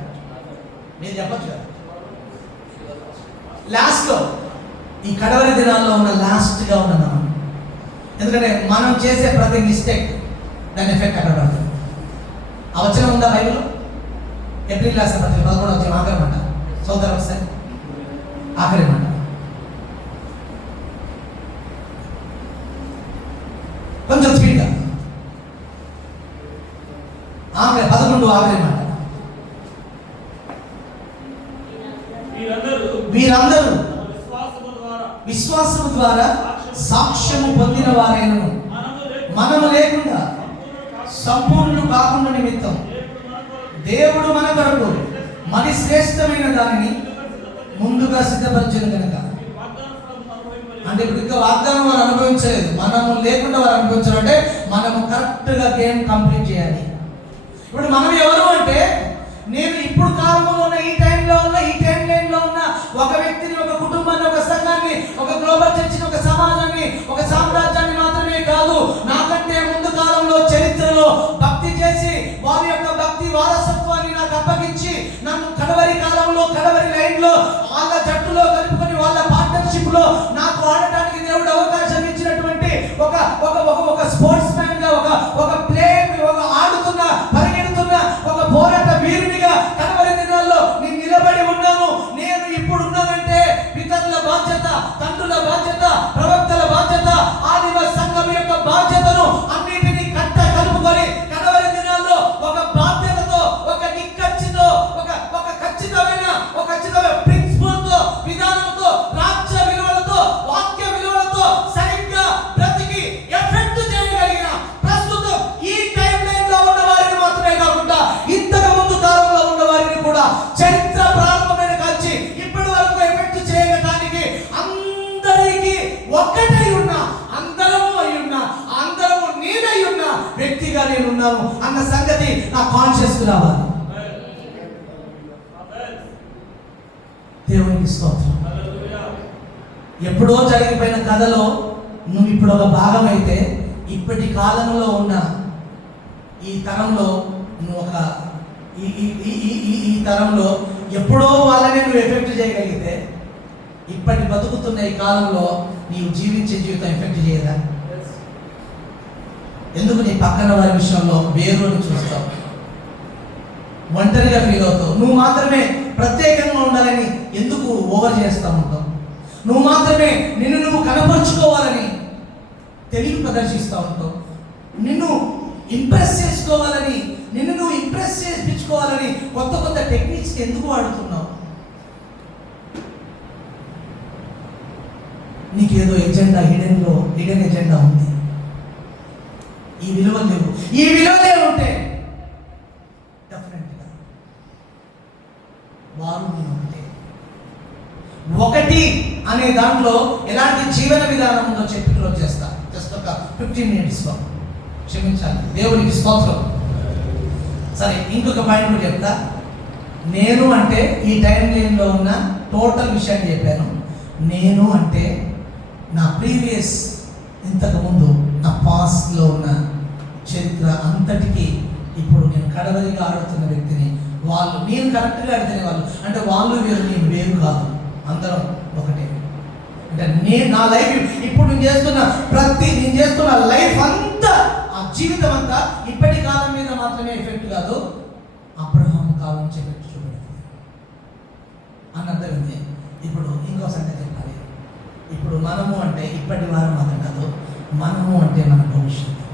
మీరు చెప్పచ్చు కదా. లాస్ట్లో ఈ కడవరి దినాల్లో ఉన్న లాస్ట్గా ఉన్న మనం, ఎందుకంటే మనం చేసే ప్రతి మిస్టేక్ దాని ఎఫెక్ట్ అక్కడ పడుతుంది. ఆ వచనం ఉందా బైబిల్లో? ఏప్రిల్ రాసిన పత్రిక 11వ అధ్యాయం ఆఖరి మాట, సోదరం సార్ ఆఖరి మాట. కొంచెం స్పీడ్గా 11 ఆఖరి మాట. వీరందరూ విశ్వాసము ద్వారా సాక్ష్యము పొందిన వారైనను మనము లేకుండా సంపూర్ణులు కాకుండా నిమిత్తం దేవుడు మన కొరకు మరి శ్రేష్టమైన దానిని ముందుగా సిద్ధపరిచిన కనుక. అంటే ఇప్పుడు ఇంకా వాగ్దానం వారు అనుభవించలేదు, మనము లేకుండా వారు అనుభవించారు. అంటే మనము కరెక్ట్గా గేమ్ కంప్లీట్ చేయాలి. ఇప్పుడు మనం ఎవరు అంటే, నేను ఇప్పుడు కాలంలో ఉన్న, ఈ టైంలో ఉన్న, ఈ టైం లైన్లో ఉన్న ఒక వ్యక్తిని, ఒక కుటుంబాన్ని, ఒక సంఘాన్ని, ఒక గ్లోబల్ చర్చిని, ఒక సమాజాన్ని, ఒక సామ్రాజ్యాన్ని మాత్రమే కాదు, నాకంటే ముందు కాలంలో చరిత్రలో భక్తి చేసి వారి యొక్క భక్తి వారసత్వాన్ని నాకు అప్పగించి నన్ను కడవరి కాలంలో, కడవరి లైన్లో వాళ్ళ జట్టులో కలుపుకొని వాళ్ళ పార్ట్నర్షిప్ లో నాకు ఆడటానికి దేవుడు అవకాశం ఇచ్చినటువంటి ఒక స్పోర్ట్స్ మ్యాన్ గా, ఒక ప్లే, ఒక ఆడుతున్న, పరిగెడుతున్న, ఒక పోరాట వీరునిగా కడవరి దినాల్లో నేను నిలబడి ఉన్నాను. నేను ఇప్పుడు ఉన్నానంటే పితరుల బాధ్యత, తండ్రుల బాధ్యత, ప్రవక్తల బాధ్యత, ఆదిమ సంఘం యొక్క బాధ్యతను అన్నిటినీ కలుపుకొని కడవరి దినాల్లో ఒక బాధ్యతతో, ఒక నిక్కచ్చితో, ఒక ఖచ్చితమైన ప్రిన్సిపల్ తో, విధానంతో, రాజ్య విలువలతో, వాక్య విలువలతో సరిగ్గా బ్రతికి ఎఫెక్ట్ చేయగలిగిన ప్రస్తుతం ఈ టైం లైన్ లో ఉన్న వారిని మాత్రమే కాకుండా ఇంతకు ముందు కాలంలో ఉన్న వారిని కూడా చరిత్ర ప్రారంభమైన కాల్చి ఇప్పటి వరకు ఎఫెక్ట్ చేయడానికి అందరికీ ఒక్కటై ఉన్నా, అందరము అయి ఉన్నా, అందరము నేనై ఉన్న వ్యక్తిగా నేను ఉన్నాను అన్న సంగతి నా కాన్షియస్ రావాలి. దేవునికి స్తోత్రం. ఎప్పుడో జరిగిపోయిన కథలో నువ్వు ఇప్పుడు ఒక భాగం అయితే, ఇప్పటి కాలంలో ఉన్న ఈ తరంలో నువ్వు ఒక ఈ తరంలో ఎప్పుడో వాళ్ళని నువ్వు ఎఫెక్ట్ చేయగలిగితే, ఇప్పటి బతుకుతున్న ఈ కాలంలో నీవు జీవించే జీవితం ఎఫెక్ట్ చేయదా? ఎందుకు నీ పక్కన వారి విషయంలో వేరుని చూస్తావు, ఒంటరిగా ఫీల్ అవుతావు, నువ్వు మాత్రమే ప్రత్యేకంగా ఉండాలని ఎందుకు ఓవర్ చేస్తూ ఉంటావు, నువ్వు మాత్రమే నిన్ను నువ్వు కనపరుచుకోవాలని తెలివి ప్రదర్శిస్తూ ఉంటావు, నిన్ను ఇంప్రెస్ చేసుకోవాలని, నిన్ను నువ్వు ఇంప్రెస్ చేయించుకోవాలని కొత్త టెక్నిక్స్ ఎందుకు వాడుతున్నావు? నీకేదో ఎజెండా, హిడెన్ ఎజెండా ఉంది. ఈ విలువలు లేవు. ఈ విలువలే ఉంటే డెఫినెట్గా వారు నేను ఒకటి అనే దాంట్లో ఎలాంటి జీవన విధానం ఉందో చెప్పి క్లోజ్ చేస్తా. జస్ట్ ఒక 15 minutesలో క్షమించాలి. దేవునికి స్తోత్రం. సరే, ఇంకొక పాయింట్ కూడా చెప్తా. నేను అంటే ఈ టైం లైన్లో ఉన్న టోటల్ విషయాన్ని చెప్పాను. నేను అంటే నా ప్రీవియస్, ఇంతకుముందు నా పాస్ట్లో ఉన్న చరిత్ర అంతటికీ ఇప్పుడు నేను కడవరిగా ఆడుతున్న వ్యక్తిని. వాళ్ళు నేను కరెక్ట్గా ఆడితేనే వాళ్ళు, అంటే వాళ్ళు వేరు, నేను వేరు కాదు, అందరం ఒకటే. అంటే నా లైఫ్ ఇప్పుడు నేను చేస్తున్న లైఫ్ అంతా, ఆ జీవితం అంతా ఇప్పటి కాలం మీద మాత్రమే ఎఫెక్ట్ కాదు, అబ్రహాం కాలం నుంచి ఎఫెక్ట్ చూపెడుతుంది అని అర్థమైంది. ఇప్పుడు ఇంకో సంగతి చెప్పాలి. ఇప్పుడు మనము అంటే ఇప్పటి వారం మాత్రం కాదు, మనము అంటే మన భవిష్యత్తు.